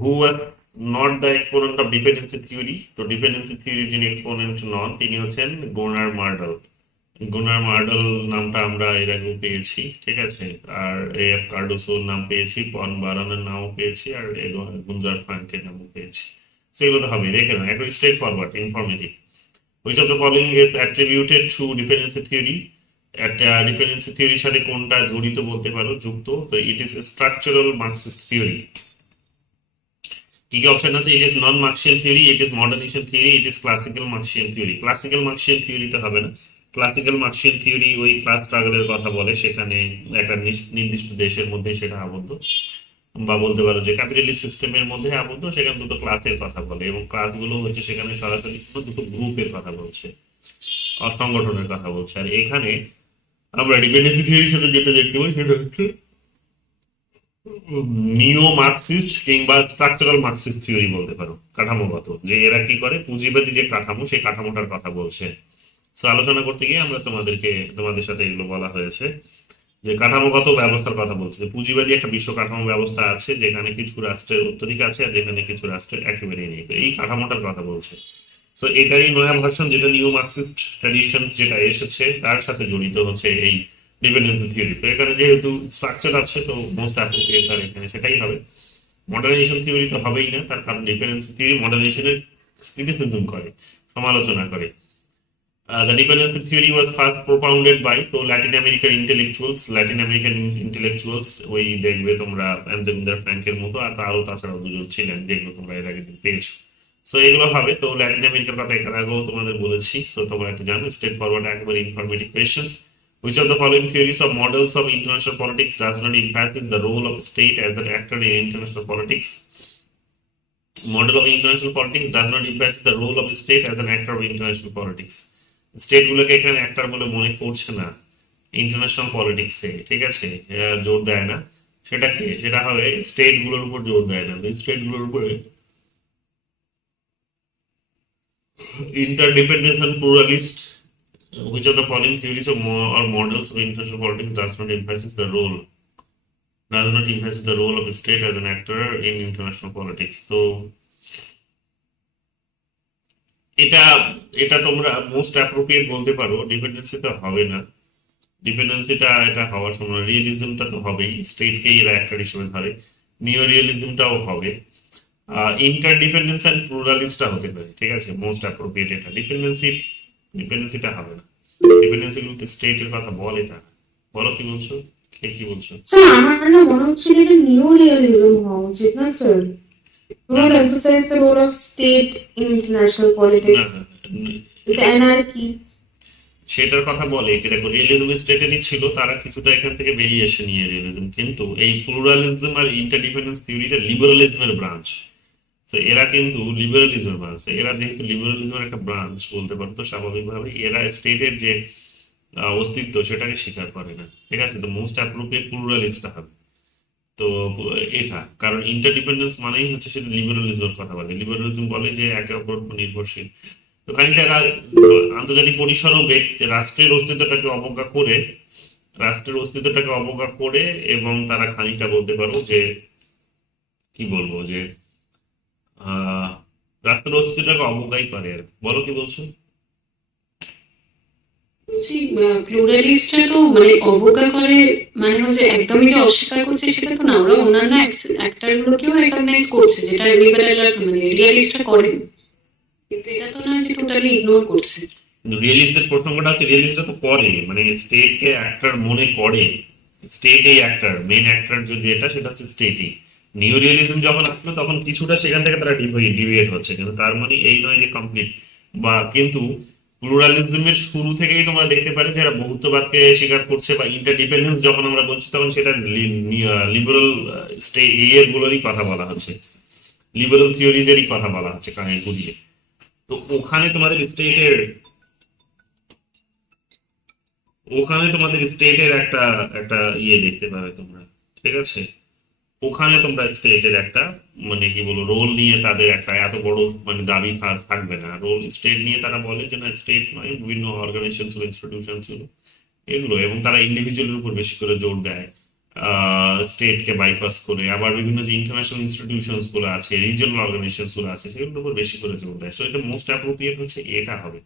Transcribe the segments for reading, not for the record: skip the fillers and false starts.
Who was not the exponent of dependency theory. তো dependency থিওরির যিনি এক্সপোনেন্ট নন তিনি হচ্ছেন গুনার মার্ডাল। গুনার মার্ডাল নামটা আমরা এর আগেও পেয়েছি, ঠিক আছে। আর এ এফ কার্ডোসোর নাম পেয়েছি, পন বারানের নামও পেয়েছি, আর গুনজার ফ্রাঙ্কের নামও পেয়েছি। সেগুলো তো হবে, দেখে না, একটু straight forward informative. Which of the following is attributed to dependency theory? একটা ডিপেন্ডেন্সি থিওরির সাথে কোনটা জড়িত বলতে পারো, যুক্ত? তো it is structural Marxist theory. কি কি অপশন আছে? It is non Marxian theory, it is modernisation theory, it is classical Marxian theory. Classical Marxian theory তো হবে না। ক্লাসিক্যাল মার্কসিয়ান থিওরি ওই ক্লাস স্ট্রাগলের কথা বলে, সেখানে একটা নির্দিষ্ট দেশের মধ্যে সেটা আবদ্ধ, বা বলতে পারো যে ক্যাপিটালিস্ট সিস্টেমের মধ্যে আবদ্ধ, সেখানে দুটো ক্লাসের কথা বলে, এবং ক্লাসগুলো হচ্ছে সেখানে সরাসরি দুটো গ্রুপের কথা বলছে, সংগঠনের কথা বলছে। আর এখানে আমরা ডিপেন্ডেন্সি থিওরির সাথে যেটা দেখতে পাই সেটা হচ্ছে নিও মার্কসিস্ট কিংবা স্ট্রাকচারাল মার্কসিস্ট থিওরি বলতে পারো, কাঠামোগত, যে এরা কি করে, পুঁজিবাদী যে কাঠামো সেই কাঠামোটার কথা বলছে। তো আলোচনা করতে গিয়ে আমরা তোমাদের সাথে এগুলো বলা হয়েছে যে কাঠামোগত ব্যবস্থার কথা বলছে, যে পুঁজিবাদী একটা বিশ্ব কাঠামো ব্যবস্থা আছে যেখানে কিছু রাষ্ট্রের অত্যধিক আছে আর যেখানে কিছু রাষ্ট্রের একেবারেই নেই, তো এই কাঠামোটার কথা বলছে। সো এটারই নয়া ভার্সন, যেটা নিউ মার্কসিস্ট ট্র্যাডিশন যেটা এসেছে তার সাথে জড়িত হচ্ছে এই ডিপেন্ডেন্সি থিওরি। তো এখানে যেহেতু স্ট্রাকচার আছে, তো মোস্ট অ্যাপ্রোপ্রিয়েট তার এখানে সেটাই হবে। মডার্নাইজেশন থিওরি তো হবেই না, তার কারণ ডিপেন্ডেন্সি থিওরি মডার্নাইজেশনের ক্রিটিসিজম করে, সমালোচনা করে। The dependency theory was first propounded by তো ল্যাটিন আমেরিকান ইন্টেলেকচুয়ালস, ওই দেখবে তোমরা অ্যান্ডেমিন্দার ফ্র্যাঙ্কের মতো, আর আরো তাছাড়াও দুজন ছিলেন যেগুলো তোমরা এর আগে পেয়েছো। সো এগুলো হবে। তো ল্যাটিন আমেরিকার কথা এর আগেও তোমাদের বলেছি, সো তোমরা একটা জানো, স্ট্রেট ফরওয়ার্ড একবার informative questions. Which of the following theories or models of international politics does not emphasize the role of state as an actor in international politics? Model of international politics does not emphasize the role of state as an actor of international politics. State গুলোকে এখানে actor বলে মনে করছে না international পলিটিক্সে, ঠিক আছে, জোর দেয় না। সেটা কি? সেটা হবে স্টেট গুলোর উপর জোর দেয় না, স্টেট গুলোর উপরে interdependence and pluralist. Which of the following theories or models of international politics does not emphasize the role of the state as an actor in international politics? তো এটা এটা তোমরা মোস্ট অ্যাপ্রোপ্রিয়েট বলতে পারো, ডিপেন্ডেন্সি তো হবে না। ডিপেন্ডেন্সিটা এটা হওয়ার সময় রিয়েলিজমটা তো হবেই, স্টেটকেই এরা অ্যাক্টর হিসেবে ধরে। নিও রিয়েলিজমটাও হবে। ইন্টারডিপেন্ডেন্স অ্যান্ড প্লুরালিস্টটা হতে পারে, ঠিক আছে, মোস্ট অ্যাপ্রোপ্রিয়েট এটা। ডিপেন্ডেন্সিটা হবে না। ডিপেন্ডেন্সি গুলোতে স্টেটের কথা বলে তা। বলো কি বলছো, কে কি বলছো? স্যার আমার না মনে হচ্ছিল এটা নিও রিয়েলিজম হওয়া উচিত না স্যার। না Will না emphasize the role of state in international না politics. না, The এটা anarchy. সেটার কথা বলে কি, দেখো রিয়েলিজম স্টেটেরই ছিল, তারা কিছুটা এখান থেকে বেরিয়ে এসে নিয়ে রিয়েলিজম, কিন্তু এই প্লুরালিজম আর ইন্টারডিপেন্ডেন্স থিওরিটা লিবারালিজমের ব্রাঞ্চ। তো এরা কিন্তু লিবারালিজমের ব্রাঞ্চ, এরা যেহেতু লিবারালিজমের একটা ব্রাঞ্চ বলতে পারো, তো স্বাভাবিকভাবে এরা স্টেটের যে অস্তিত্ব সেটাকে স্বীকার করে না, ঠিক আছে। তো মোস্ট অ্যাপ্রোপ্রিয়েট প্লুরালিস্টটা হবে। তো এটা কারণ ইন্টারডিপেন্ডেন্স মানেই হচ্ছে সেটা লিবারালিজমের কথা বলে, লিবারালিজম বলে যে একে অপর উপর নির্ভরশীল। তো খানিকটা এরা আন্তর্জাতিক পরিসরও রাষ্ট্রের অস্তিত্বটাকে অবজ্ঞা করে, এবং তারা খানিকটা বলতে পারো যে কি বলবো, যে আহ রাষ্ট্রের অস্তিত্বটাকে অবজ্ঞাই করে আর কি। বলো কি বলছো? বলছি প্লুরালিস্টরা তো মানে অবজ্ঞা করে, মানে হচ্ছে একদমই যে অস্বীকার করছে সেটা তো না, ওরা অন্যান্য অ্যাক্টর গুলোকেও রেকগনাইজ করছে, যেটা লিবারেল মানে রিয়েলিস্টরা করেন, কিন্তু এটা তো না যে টোটালি ইগনোর করছে। কিন্তু রিয়েলিস্টদের প্রসঙ্গটা হচ্ছে, রিয়েলিস্টরা তো করে, মানে স্টেটকে অ্যাক্টর মনে করে, স্টেট এই অ্যাক্টর, মেইন অ্যাক্টর যদি এটা, সেটা হচ্ছে স্টেটই। নিউ রিয়েলিজম যখন আসলো তখন কিছুটা সেখান থেকে তারা ডিভিয়েট হচ্ছে, কিন্তু তার মানে এই নয় যে কমপ্লিট। বা কিন্তু প্লুরালিজমের শুরু থেকেই তোমরা দেখতে পারে যে এরা বহুত্ববাদকে স্বীকার করছে, বা ইন্টারডিপেন্ডেন্স যখন আমরা বলছি তখন সেটা লিবারাল এর গুলোরই কথা বলা হচ্ছে, লিবারাল থিওরিজেরই কথা বলা হচ্ছে কাহিনী ঘুরিয়ে। তো ওখানে তোমাদের স্টেটের একটা একটা ইয়ে দেখতে পাবে তোমরা, ঠিক আছে। ওখানে তোমরা স্টেটের একটা, মানে কি বলবো, রোল নিয়ে তাদের একটা এত বড় মানে দাবি থাকবে না। রোল স্টেট নিয়ে তারা বলে যে না, স্টেট নয়, বিভিন্ন অর্গানাইজেশন ছিল, ইনস্টিটিউশন ছিল, এগুলো, এবং তারা ইন্ডিভিজুয়ালের উপর বেশি করে জোর দেয়। স্টেটকে বাইপাস করে, আবার বিভিন্ন যে ইন্টারন্যাশনাল ইনস্টিটিউশনস গুলো আছে, রিজিওনাল অর্গানাইজেশন গুলো আছে, সেগুলোর উপর বেশি করে জোর দেয়। সো এটা মোস্ট অ্যাপ্রোপ্রিয়েট হচ্ছে এটা হবে,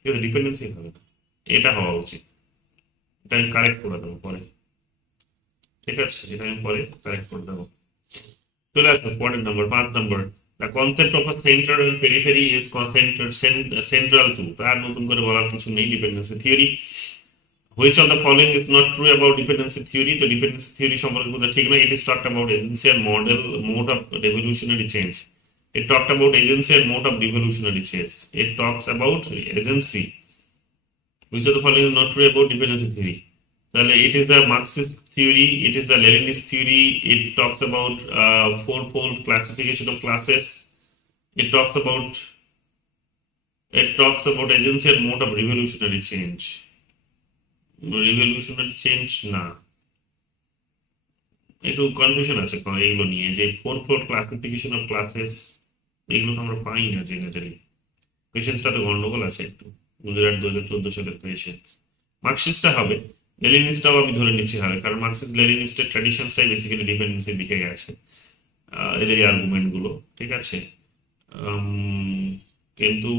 কিন্তু ডিপেন্ডেন্সি হবে না, এটা হওয়া উচিত। এটা আমি কারেক্ট করে দেবো পরে, ঠিক আছে, এটা আমি পরে কারেক্ট করে দেবো। চলে আসবো পরের নম্বর, 5 নম্বর। The concept of a centre and periphery is central to, তার নতুন করে বলার কিছু নেই। Dependency theory, which of the following is not true about dependency theory? তো ডিপেন্ডেন্সি থিওরি সম্পর্কে কথা ঠিক না। It is talked about agency and mode of revolutionary change. It talked about agency and mode of revolutionary change. It talks about agency. Which of the following is not true about dependency theory? তাহলে it is a Marxist theory, it is a Leninist theory, it talks about fourfold classification of classes, it talks about agency and mode of revolutionary change. Revolutionary change না, একটু confusion আছে এইগুলো নিয়ে, যে four classification of classes, এগুলো তো আমরা পাই না জেনারেলি। কোয়েশ্চেন্সটা তো গন্ডগোল আছে একটু, গুজরাট 2014 সালের কোয়েশ্চেন্স। মার্কসিস্টটা হবে, লেনিনিস্টটাও আমি ধরে নিচ্ছি হবে, কারণ মার্কসিস্ট লেনিনিস্টের ট্র্যাডিশনসটাই বেসিক্যালি ডিপেন্ডেন্সির দিকে গেছে, এদের আর্গুমেন্ট গুলো, ঠিক আছে। কিন্তু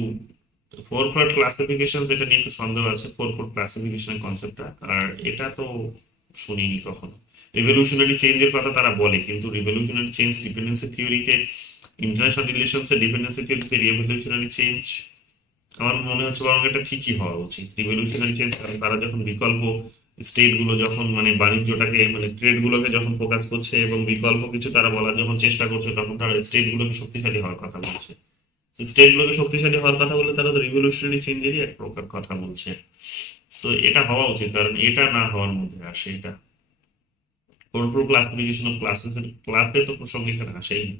ফোর ক্লাসিফিকেশন, এটা নিয়ে একটু সন্দেহ আছে, ফোর ক্লাসিফিকেশনের কনসেপ্টটা, আর এটা তো শুনিনি কখনো। রিভলিউশনারি চেঞ্জের কথা তারা বলে, কিন্তু রিভলিউশনারি চেঞ্জ ডিপেন্ডেন্সি থিওরিতে, ইন্টারন্যাশনাল রিলেশনসে ডিপেন্ডেন্সি থিওরিতে রিভলিউশনারি চেঞ্জ আমার মনে হচ্ছে বরং এটা ঠিকই হওয়া উচিত। রিভলিউশনারি চেঞ্জ, তারা যখন বিকল্প স্টেট গুলো যখন মানে বাণিজ্যটাকে মানে ট্রেড গুলোকে যখন ফোকাস করছে এবং বিকল্প কিছু তারা বলার যখন চেষ্টা করছে, তখন তারা স্টেট গুলোকে শক্তিশালী হওয়ার কথা বলছে। স্টেট গুলোকে শক্তিশালী হওয়ার কথা বলে তারা তো রিভলিউশনারি চেঞ্জেরই এক প্রকার কথা বলছে। তো এটা হওয়া উচিত, কারণ এটা না হওয়ার মধ্যে আসে। এটা ফোর ক্লাসিফিকেশন অফ ক্লাসেস, ক্লাসে তো প্রসঙ্গ এখানে আসেই না।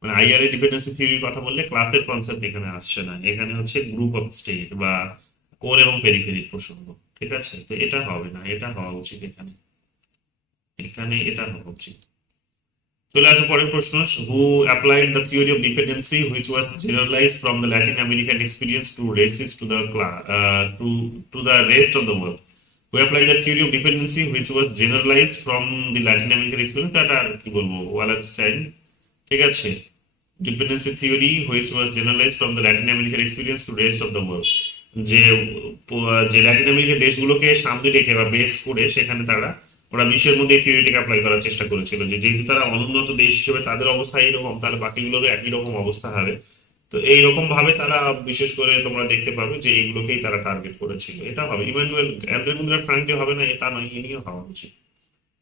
মানে আইআরএ ডিপেন্ডেন্সি থিওরির কথা বললে ক্লাসের কনসেপ্ট এখানে আসছে না, এখানে হচ্ছে গ্রুপ অফ স্টেট বা কোর এবং পেরিফেরির প্রসঙ্গ, ঠিক আছে। তো এটা হবে না, এটা হওয়া উচিত এখানে, এখানে এটা হওয়া উচিত। চলে আসো পরের প্রশ্ন। Who applied the theory of dependency which was generalised from the Latin American experience to rest to the to the rest of the world? Who applied the theory of dependency which was generalised from the Latin American experience, এটা আর কি বলবো, Wallerstein, ঠিক আছে। Dependency theory which was generalised from the Latin American experience to rest of the world, যে যে Latin আমেরিকার দেশগুলোকে সামনে রেখে বা বেস করে সেখানে ওরা বিশ্বের মধ্যে এই থিওরিটিকে অ্যাপ্লাই করার চেষ্টা করেছিল, যে যেহেতু তারা অনুন্নত দেশ হিসেবে তাদের অবস্থা এইরকম, তাহলে বাকিগুলোরও একই রকম অবস্থা হবে। তো এইরকম ভাবে তারা বিশেষ করে তোমরা দেখতে পাবে যে এইগুলোকেই তারা টার্গেট করেছিল। এটা হবে ইমানুয়েল অ্যান্দ্রে ফ্রাঙ্ক যে হবে না এটা নয়, ইনিও হওয়া উচিত।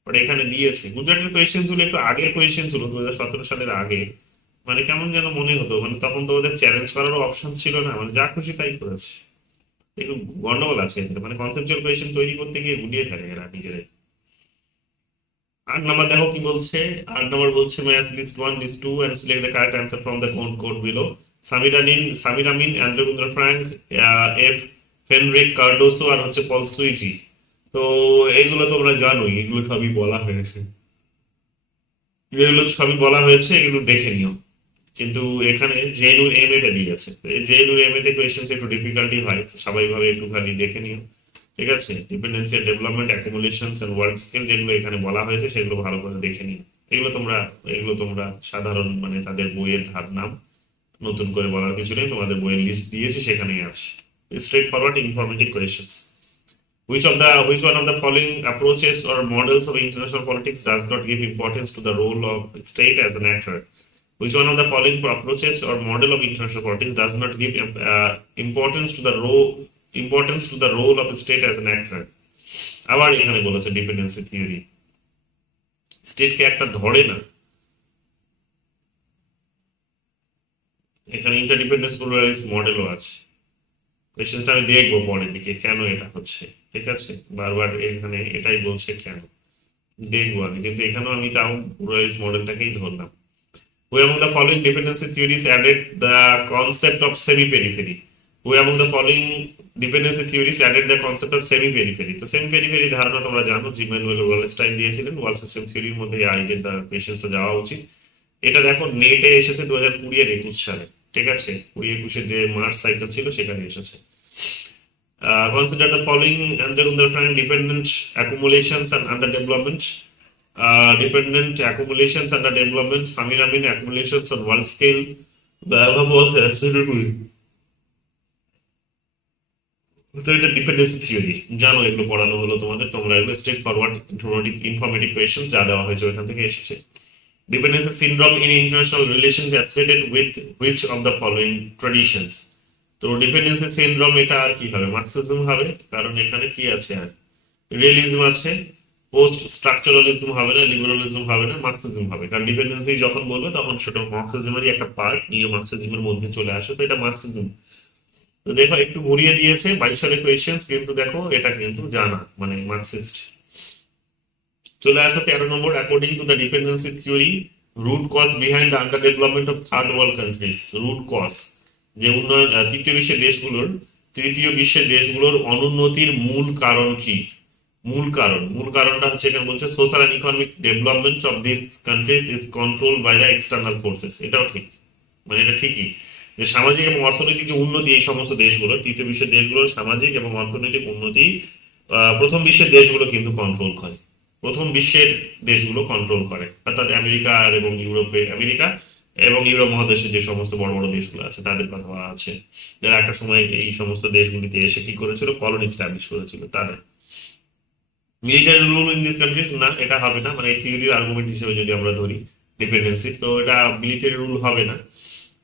বাট এখানে দিয়েছে গুজরাটের কোয়েশ্চেন গুলো একটু আগের কোয়েশ্চেন ছিল, 2017 সালের আগে, মানে কেমন যেন মনে হতো, মানে তখন তো ওদের চ্যালেঞ্জ করারও অপশন ছিল না, মানে যা খুশি তাই করেছে। একটু গন্ডগোল আছে এদের, মানে কনসেপচুয়াল কোয়েশ্চেন তৈরি করতে গিয়ে গুলিয়ে ফেলে এরা নিজেরাই। 8 নাম্বার দেখো কি বলছে। 8 নাম্বার বলছে match list 1 list 2 and select the correct answer from the code below. Samir Amin, Andre Frank, F Henrique Cardoso আর হচ্ছে পল সুইচি। তো এগুলো তোমরা জানোই, এগুলো সবই বলা হয়েছে, এগুলো সবই বলা হয়েছে, এগুলো দেখে নিও। কিন্তু এখানে জেনুর এম এ তে দিয়েছে, জেনুর এম এ তে কোয়েশ্চেন একটু ডিফিকাল্টি হয়, স্বাভাবিকভাবে একটুখানি দেখে নিও, ঠিক আছে। Dependency development accumulations and world scale যেগুলো এখানে বলা হয়েছে সেগুলো ভালো করে দেখে নিও। এগুলো তোমরা সাধারণ মানে তাদের বইয়ের ধার নাম, নতুন করে বলার কিছু নেই, তোমাদের বইয়ের লিস্ট দিয়েছে সেখানেই আছে। Straight forward informative questions. Which one of the following approaches or models of international politics does not give importance to the role of state as an actor? Which one of the following approaches or model of international politics does not give importance to the role of the state as an actor? আবার এখানে বলেছে dependency theory স্টেটকে একটা ধরে না, এখানে ইন্টারডিপেন্ডেন্স প্লুরালিস্ট মডেলও আছে। কোয়েশ্চেনটা আমি দেখবো পরের দিকে কেন এটা হচ্ছে, ঠিক আছে। বারবার এখানে এটাই বলছে কেন, দেখবো আমি, কিন্তু এখানেও আমি তাও প্লুরালিস্ট মডেলটাকেই ধরলাম। Who among the following dependency theories added the concept of semi-periphery? Who among the following dependency theories added the concept of semi-periphery? তো semi-periphery ধারণা তোমরা জানো, জিমেনুয়েল ওয়ালস্টাইন দিয়েছিলেন, ওয়াল সিস্টেম থিওরির মধ্যে এই আইডিয়া কোয়েশ্চেনটা যাওয়া উচিত। এটা দেখো নেটে এসেছে 2020 আর 21 সালে, ঠিক আছে। 2021 যে মার্চ সাইকেল ছিল সেখানে এসেছে। Consider the following, Andre Frank, dependent accumulations and underdevelopment. dependent accumulations under development, Samir Amin accumulations on world scale. The above was absolutely. তো এটা ডিপেন্ডেন্সি থিওরি জানো, এগুলো পড়ানো হলো তোমাদের, তোমরা এগুলো স্ট্রেট ফরওয়ার্ড ইনফরমেটিভ কোয়েশ্চেন যা দেওয়া হয়েছে ওখান থেকে এসেছে। Dependency syndrome in international relations associated with which of the following traditions. তো ডিপেন্ডেন্সি সিনড্রোম এটা আর কি হবে, মার্কসিজম হবে, কারণ এখানে কি আছে, আর রিয়েলিজম আছে, পোস্ট স্ট্রাকচারালিজম হবে না, লিবারালিজম হবে না, মার্কসিজম হবে। কারণ ডিপেন্ডেন্সি যখন বলবে তখন সেটা মার্কসিজমেরই একটা পার্ট, নিয়ে মার্কসিজমের মধ্যে চলে আসে, তো এটা মার্কসিজম। তো দেখো একটু ঘুরিয়ে দিয়েছে 22 সালের কোয়েশ্চেন, কিন্তু দেখো এটা কিন্তু জানা মানে মার্কসিস্ট। চলে আসো 13 নম্বর, according to the dependency theory root cause behind the under development of third world countries. Root cause যে উন্নয়ন তৃতীয় বিশ্বের দেশগুলোর অনুন্নতির মূল কারণ কি? মূল কারণটা হচ্ছে এখানে বলছে social and economic development of this countries is control by the external forces. এটাও ঠিক, মানে এটা ঠিকই যে সামাজিক এবং অর্থনৈতিক যে উন্নতি এই সমস্ত দেশগুলো, তৃতীয় বিশ্বের দেশগুলোর সামাজিক এবং অর্থনৈতিক উন্নতি প্রথম বিশ্বের দেশগুলো কিন্তু কন্ট্রোল করে, প্রথম বিশ্বের দেশগুলো কন্ট্রোল করে, অর্থাৎ আমেরিকা এবং ইউরোপ মহাদেশের যে সমস্ত বড় বড় দেশগুলো আছে তাদের কথা বলা আছে, যারা একটা সময় এই সমস্ত দেশগুলিতে এসে কি করেছিল, কলোনি স্ট্যাবলিশ করেছিল তাদের। Military rule in this countries না, এটা হবে না, মানে থিওরির আর্গুমেন্ট হিসেবে যদি আমরা ধরি ডিপেন্ডেন্সি, তো এটা মিলিটারি রুল হবে না।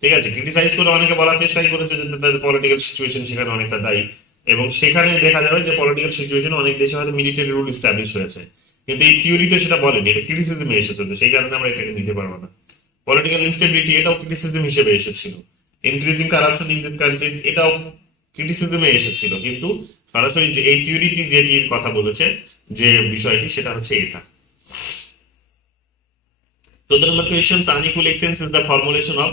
ঠিক আছে, ক্রিটিসাইজ করে অনেকে বলার চেষ্টাই করেছে যে তাদের পলিটিক্যাল সিচুয়েশন সেখানে অনেকটা দায়ী, এবং সেখানে দেখা যাবে যে পলিটিক্যাল সিচুয়েশন অনেক দেশে হয়তো মিলিটারি রুল এস্টাবলিশ হয়েছে, কিন্তু এই থিওরিতে সেটা বলেনি, এটা ক্রিটিসিজমে এসেছে, তো সেই কারণে আমরা এটাকে নিতে পারবো না। পলিটিক্যাল ইনস্টেবিলিটি এটাও ক্রিটিসিজম হিসেবে এসেছিল, increasing corruption in this countries এটাও ক্রিটিসিজমে এসেছিল, কিন্তু সরাসরি যে এই থিওরিটি যেটির কথা বলেছে যে বিষয়টি সেটা হচ্ছে এটা। তো the number questions unequal exchange is the formulation of,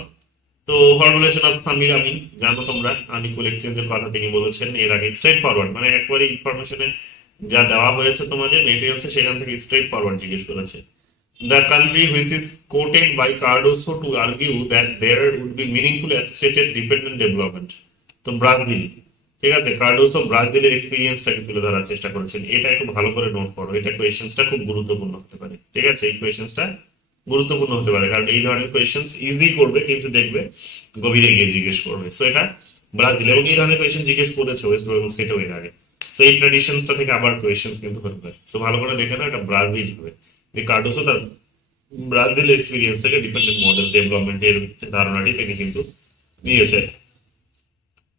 তো ফর্মুলেশন অফ সামির আমিন জানো তোমরা, আনইকুয়াল এক্সচেঞ্জের কথা তিনি বলেছেন এর আগে, স্ট্রেট ফরওয়ার্ড মানে একবারে ইনফরমেশনে যা দেওয়া হয়েছে তোমাদের মেটেরিয়ালসে সেখান থেকে স্ট্রেট ফরওয়ার্ড জিজ্ঞেস করেছে। The country which is quoted by Cardoso to argue that there would be meaningful associated dependent development, তো ব্রাজিল। ঠিক আছে, কার্ডোসো ব্রাজিলের এক্সপিরিয়েন্সটাকে তুলে ধরার চেষ্টা করেছেন, এটা একটু ভালো করে নোট করো, এটা কোয়েশ্চেন্সটা খুব গুরুত্বপূর্ণ হতে পারে। ঠিক আছে, এই কোয়েশ্চেন্সটা গুরুত্বপূর্ণ হতে পারে, কারণ এই ধরনের কোয়েশ্চেন ইজি করবে কিন্তু দেখবে গভীরে গিয়ে জিজ্ঞেস করবে। সো এটা ব্রাজিল, এবং এই ধরনের কোয়েশ্চেন জিজ্ঞেস করেছে ওয়েস্ট বেঙ্গল স্টেটও এর আগে। সো এই ট্র্যাডিশনসটা থেকে আবার কোয়েশ্চেন কিন্তু হতে পারে। সো ভালো করে দেখে নাও, এটা ব্রাজিল হবে। এই কার্ডোসো তার ব্রাজিল এক্সপিরিয়েন্স থেকে ডিপেন্ডেন্ট মডেল ডেভেলপমেন্টের ধারণাটি তিনি কিন্তু নিয়েছেন।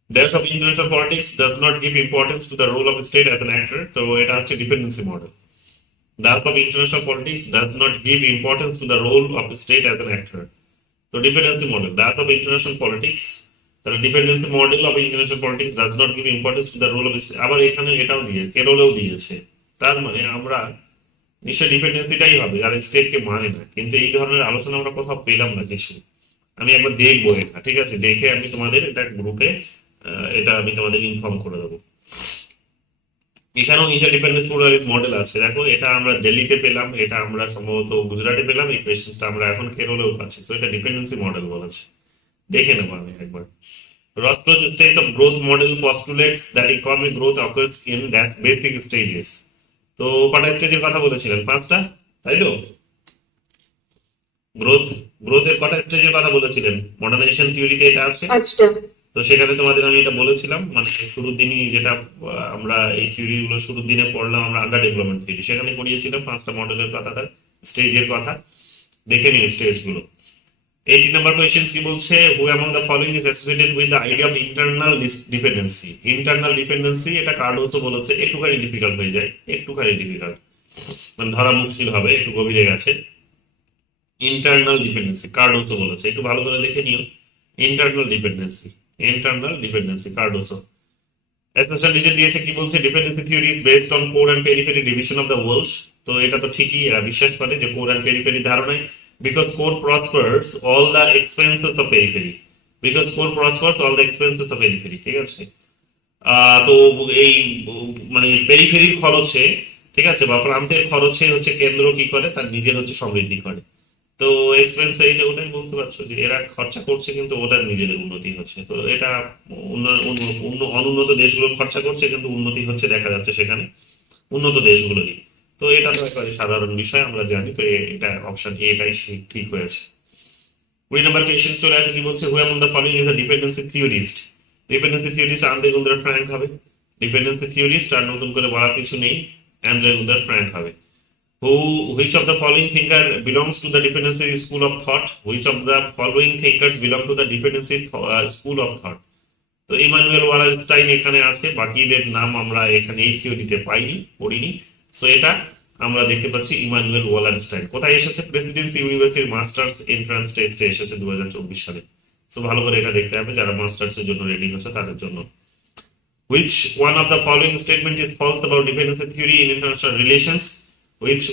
Dash of international politics does not give importance to the role of state as an actor, তো এটা হচ্ছে dependency model. Thus of international politics does not give importance to the role of the state as an actor. So dependency model. Thus of international politics, the dependency model of international politics does not give importance to the role of the state. আবার এখানে এটাও দিয়ে কেরলেও দিয়েছে, তার মানে আমরা নিশ্চয় ডিপেন্ডেন্সিটাই হবে যারা স্টেটকে মানে না, কিন্তু এই ধরনের আলোচনা আমরা কোথাও পেলাম না কিছু। আমি একবার দেখবো এটা, ঠিক আছে, দেখে আমি তোমাদের এটা গ্রুপে এটা আমি তোমাদের ইনফর্ম করে দেবো। এখানেও ইন্টারডিপেন্ডেন্স প্লুরালিস্ট মডেল আছে, দেখো এটা আমরা দিল্লিতে পেলাম, এটা আমরা সম্ভবত গুজরাটে পেলাম, এই কোয়েশ্চেনটা আমরা এখন কেরলেও পাচ্ছি। সো এটা ডিপেন্ডেন্সি মডেল বলেছে, দেখে নেবো আমি একবার। Rothko's stage of growth model postulates that economic growth occurs in basic stages. তো কটা স্টেজের কথা বলেছিলেন? 5টা, তাই তো? গ্রোথের কটা স্টেজের কথা বলেছিলেন? মডার্নাইজেশন থিওরিতে এটা আছে 5টা। তো সেখানে তোমাদের আমি এটা বলেছিলাম, মানে শুরুর দিনই যেটা আমরা এই থিওরি গুলো শুরুর দিনে পড়লাম আমরা আন্ডার ডেভেলপমেন্ট থিওরি, সেখানে পড়িয়েছিলাম 5টা মডেলের কথাটা, স্টেজের কথা দেখে নিন স্টেজ গুলো। 80 নাম্বার কোয়েশ্চেন কি বলছে, who among the following is associated with the idea of internal dependency. Internal dependency এটা কার্ডোসো বলেছে, একটুখানি ডিফিকাল্ট হয়ে যায়, একটুখানি ডিফিকাল্ট মানে ধরা মুশকিল হবে, একটু গভীরে গেছে। ইন্টারনাল ডিপেন্ডেন্সি কার্ডোসো বলেছে, একটু ভালো করে দেখে নিও। Internal dependency কার্ডোসো। এসেনশিয়াল নিজে দিয়েছে কি বলছে, dependency theory is based on core and periphery division of the world. তো এটা তো ঠিকই, এরা বিশ্বাস করে যে কোর এন্ড পেরিফেরি ধারণায়, because core prospers all the expenses of periphery, ঠিক আছে। তো এই মানে পেরিফেরির খরচে, ঠিক আছে, বা প্রান্তের খরচে হচ্ছে কেন্দ্র কি করে, তার নিজের হচ্ছে সমৃদ্ধি করে। তো এক্সপেন্স এইটা ওটাই বলতে পারছো যে এরা খরচা করছে কিন্তু ওটার নিজেদের উন্নতি হচ্ছে। তো এটা অনুন্নত দেশগুলো খরচা করছে কিন্তু উন্নতি হচ্ছে দেখা যাচ্ছে সেখানে উন্নত দেশগুলোরই। তো এটা তো একেবারে সাধারণ বিষয়, আমরা জানি। তো এটা অপশন এটাই ঠিক হয়েছে। 20 নাম্বার কোয়েশ্চেন চলে আসে, কি বলছে, who among the following is a dependency theorist. Dependency theorist Andre Gunder Frank হবে। ডিপেন্ডেন্সি থিওরিস্ট আর নতুন করে বলার কিছু নেই, আন্দ্রে গুন্দার ফ্র্যাঙ্ক হবে। Who, which of the following thinker belongs to the dependency school of thought? Which of the following thinkers belong to the dependency school of thought? তো Emmanuel ওয়ালারস্টাইন এখানে আছে, বাকিদের নাম আমরা এখানে এই থিওরিতে পাইনি, পড়িনি। সো এটা আমরা দেখতে পাচ্ছি ইমানুয়েল ওয়ালারস্টাইন। কোথায় এসেছে? প্রেসিডেন্সি ইউনিভার্সিটির মাস্টার্স এন্ট্রান্স টেস্টে এসেছে 2024 সালে। সো ভালো করে এটা দেখতে হবে যারা মাস্টার্স এর জন্য রেডি হচ্ছে তাদের জন্য। Which one of the following statement is false about dependency theory in international relations? Which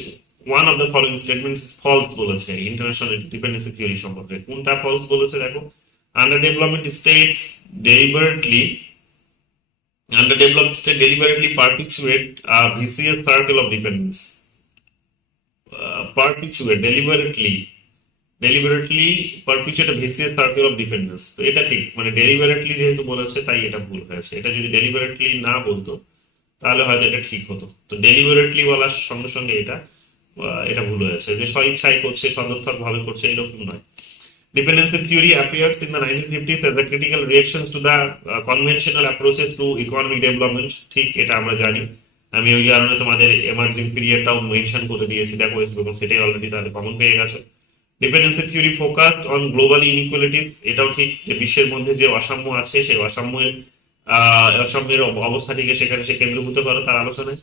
one of the following statements is false বলেছে ইন্টারন্যাশনাল ডিপেন্ডেন্সি থিওরি সম্পর্কে? কোনটা ফলস বলেছে দেখো। Underdeveloped states deliberately perpetuate a vicious circle of dependence. Perpetuate deliberately perpetuate a vicious circle of dependence. তো এটা ঠিক, মানে deliberately যেহেতু বলেছে তাই এটা ভুল হয়েছে। এটা যদি deliberately না বলতো তাহলে হয়তো এটা ঠিক হতো। তো deliberately বলার সঙ্গে সঙ্গে এটা ভুল হয়েছে, যে স্বইচ্ছায় করছে, সদর্থক ভাবে করছে, এরকম নয়। Dependency theory appears in the 1950s as a critical reaction to the conventional approaches to economic development. ঠিক, এটা আমরা জানি। আমি ওই কারণে তোমাদের এমার্জিং পিরিয়ডটাও মেনশন করে দিয়েছি, দেখো সেটাই অলরেডি তাহলে কমন পেয়ে গেছো। Dependency theory focused on global inequalities, এটাও ঠিক, যে বিশ্বের মধ্যে যে অসাম্য আছে সেই অসাম্যের অবস্থাটিকে সেখানে সে কেন্দ্রভূত করে তার আলোচনায়।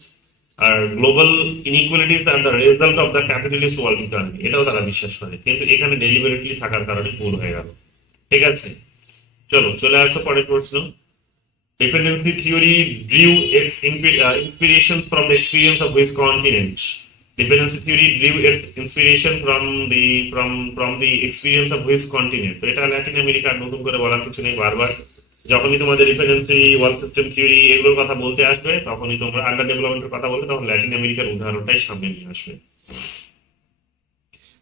আর গ্লোবাল ইনইকুয়ালিটিস আর the result of the capitalist world economy, এটাও তারা বিশ্বাস করে, কিন্তু এখানে ডেলিবারেটলি থাকার কারণে ভুল হয়ে গেল। ঠিক আছে, চলো চলে আসো পরের প্রশ্ন। Dependency theory drew its inspiration from the experience of which continent? Dependency theory drew its inspiration from the experience of which continent? তো এটা ল্যাটিন আমেরিকার, নতুন করে বলার কিছু নেই। বারবার যখনই তোমাদের ডিপেন্ডেন্সি ওয়ার্ল্ড সিস্টেম থিওরি এগুলোর কথা বলতে আসবে, তখনই তোমরা আন্ডার ডেভেলপমেন্টের কথা বলবে, তখন ল্যাটিন আমেরিকার উদাহরণটাই সামনে নিয়ে আসবে।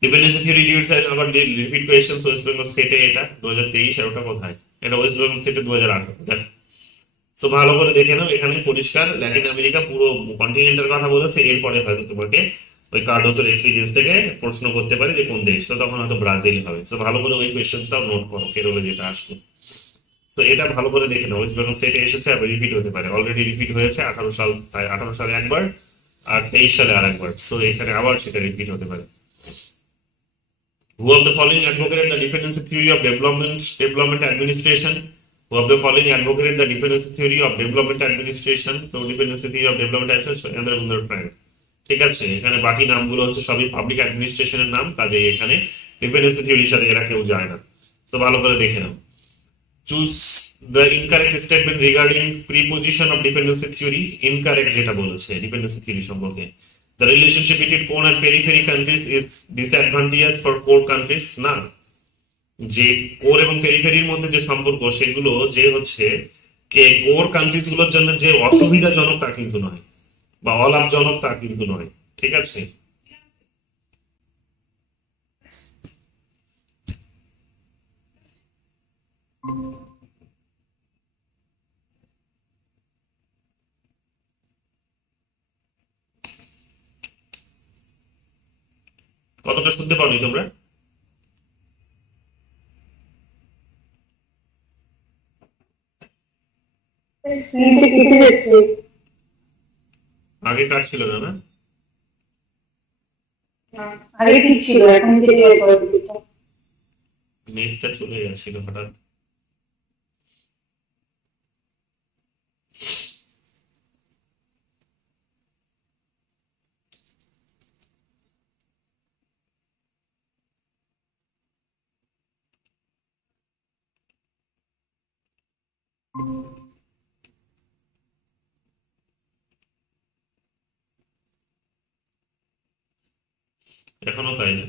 ডিপেন্ডেন্সি থিওরি ডিউটস আবার রিপিট কোয়েশ্চেন ওয়েস্ট বেঙ্গল স্টেটে, এটা 2023, আর ওটা কোথায়? এটা ওয়েস্ট বেঙ্গল স্টেটে 2018। দেখো, সো ভালো করে দেখে নাও, এখানে পরিষ্কার ল্যাটিন আমেরিকা পুরো কন্টিনেন্টের কথা বলেছে। এরপরে হয়তো তোমাকে ওই কার্ডোসের এক্সপেরিয়েন্স থেকে প্রশ্ন করতে পারে যে কোন দেশ, তো তখন হয়তো ব্রাজিল হবে। সো ভালো করে ওই কোয়েশ্চেনটাও নোট করো, কেরলে যেটা আসবে। তো এটা ভালো করে দেখে নাও, ওয়েস্ট বেঙ্গল স্টেটে এসেছে, আবার রিপিট হতে পারে। অলরেডি রিপিট হয়েছে 18 সাল, তাই 18 সালে একবার আর 23 সালে আরেকবার। সো এখানে আবার সেটা রিপিট হতে পারে। Who of the following advocated the dependency theory of development administration? Who of the following advocated the dependency theory of development administration? তো dependency theory of development administration Surendraনাথ ফ্র্যাঙ্ক। ঠিক আছে, এখানে বাকি নামগুলো হচ্ছে সবই পাবলিক অ্যাডমিনিস্ট্রেশনের নাম, কাজেই এখানে ডিপেন্ডেন্সি থিওরির সাথে এরা কেউ যায় না। তো ভালো করে দেখে নাও। Choose the incorrect statement regarding preposition of dependency theory. Incorrect যেটা বলেছে ডিপেন্ডেন্সি থিওরি সম্পর্কে, the relationship between core and periphery countries is disadvantageous for core countries, না, যে কোর এবং পেরিফেরির মধ্যে যে সম্পর্ক সেগুলো যে হচ্ছে কোর কান্ট্রিজ গুলোর জন্য যে অসুবিধাজনক তা কিন্তু নয়, বা অলাভজনক তা কিন্তু নয়। ঠিক আছে, কতটা শুনতে পাওনি তোমরা? আগে কার ছিল না? আগে ঠিক ছিল, এখন কেটে গেছে। নেটটা চলে গেছিল হঠাৎ। এখনো তাই না?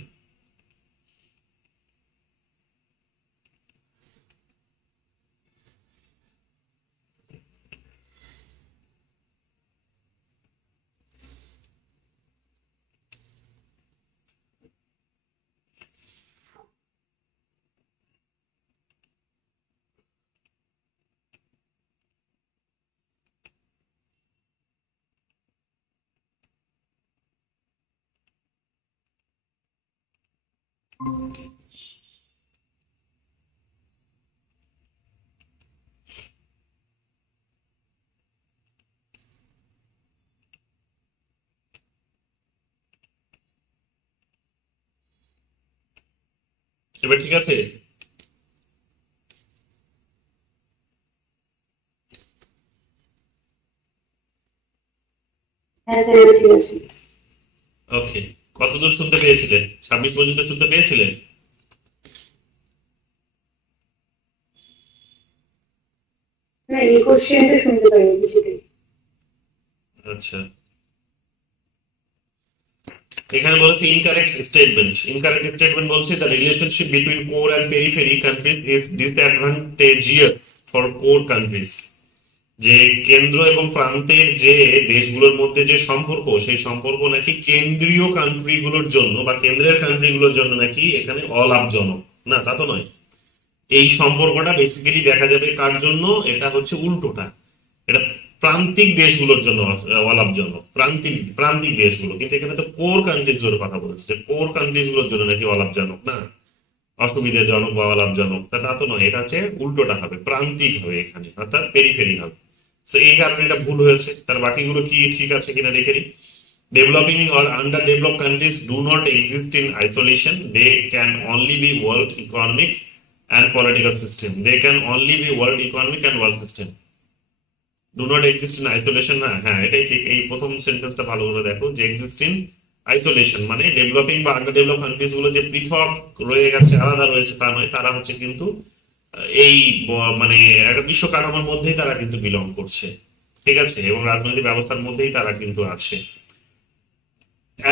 এবার ঠিক আছে? হ্যাঁ স্যার ঠিক আছে। ওকে, কতদূর শুনতে পেয়েছিলে? 26 পর্যন্ত শুনতে পেয়েছিলে? না এই কোশ্চেনটা শুনতে পারিনি সেটাই। আচ্ছা, এখানে বলেছে ইনকারেক্ট স্টেটমেন্ট। ইনকারেক্ট স্টেটমেন্ট বলছে the relationship between core and periphery countries is disadvantageous for core countries. যে কেন্দ্র এবং প্রান্তের যে দেশগুলোর মধ্যে যে সম্পর্ক, সেই সম্পর্ক নাকি কেন্দ্রীয় কান্ট্রিগুলোর জন্য বা কেন্দ্রের কান্ট্রিগুলোর জন্য নাকি এখানে অলাভজনক। না, তা তো নয়। এই সম্পর্কটা বেসিক্যালি দেখা যাবে কার জন্য, এটা হচ্ছে উল্টোটা, এটা প্রান্তিক দেশগুলোর জন্য অলাভজনক, প্রান্তিক প্রান্তিক দেশগুলো। কিন্তু এখানে তো কোর কান্ট্রিজ গুলোর কথা বলেছে, যে কোর কান্ট্রিজ গুলোর জন্য নাকি অলাভজনক না, অসুবিধাজনক বা অলাভজনক, তা তো নয়। এটা হচ্ছে উল্টোটা হবে, প্রান্তিক হবে এখানে, অর্থাৎ পেরিফেরি হবে। তো এই কারণে এটা ভুল হয়েছে। তার বাকিগুলো কি ঠিক আছে কিনা দেখে নিই। Developing or underdeveloped countries do not exist in isolation. They can only be world economic and political system. They can only be world economic and world system. Do not exist in isolation, না, হ্যাঁ এটাই ঠিক। এই প্রথম সেন্টেন্সটা ভালো করে দেখো, যে এক্সিস্ট ইন আইসোলেশন মানে ডেভেলপিং বা আন্ডার ডেভেলপ কান্ট্রিজ গুলো যে পৃথক রয়ে গেছে, আলাদা রয়েছে, তা নয়। তারা হচ্ছে কিন্তু এই মানে একটা বিশ্ব কাঠামোর মধ্যেই তারা কিন্তু বিলং করছে, ঠিক আছে, এবং রাজনৈতিক ব্যবস্থার মধ্যেই তারা কিন্তু আছে।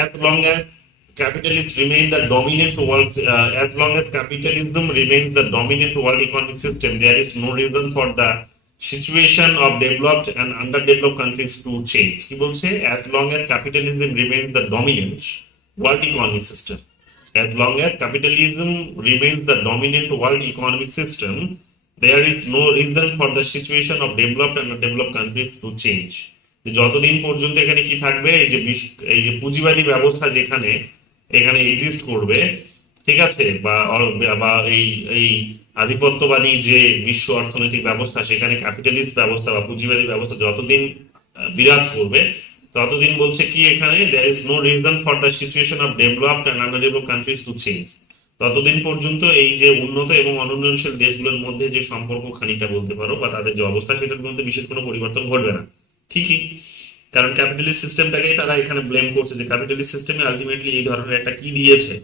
As long as capitalists remain the dominant world, as long as capitalism remains the dominant world economic system, there is no reason for the situation of developed and underdeveloped countries to change. কি বলছে? As long as capitalism remains the dominant world economic system, as long as capitalism remains the dominant world economic system, there is no reason for the situation of developed and underdeveloped countries to change. যতদিন পর্যন্ত এখানে কি থাকবে, এই যে পুঁজিবাদী ব্যবস্থা যেখানে এখানে এক্সিস্ট করবে, ঠিক আছে, বা এই এই আধিপত্যবাদী যে বিশ্ব অর্থনৈতিক ব্যবস্থা, সেখানে ক্যাপিটালিস্ট ব্যবস্থা বা পুঁজিবাদী ব্যবস্থা যতদিন বিরাজ করবে, ততদিন বলছে কি এখানে, there is no reason for the situation of developed and underdeveloped countries to change. ততদিন পর্যন্ত এই যে উন্নত এবং অনুন্নয়নশীল দেশগুলোর মধ্যে যে সম্পর্ক খানিকটা বলতে পারো, বা তাদের যে অবস্থা, সেটার মধ্যে বিশেষ কোনো পরিবর্তন ঘটবে না। ঠিকই, কারণ ক্যাপিটালিস্ট সিস্টেমটাকেই তারা এখানে ব্লেম করছে, যে ক্যাপিটালিস্ট সিস্টেমে আলটিমেটলি এই ধরনের একটা কি দিয়েছে,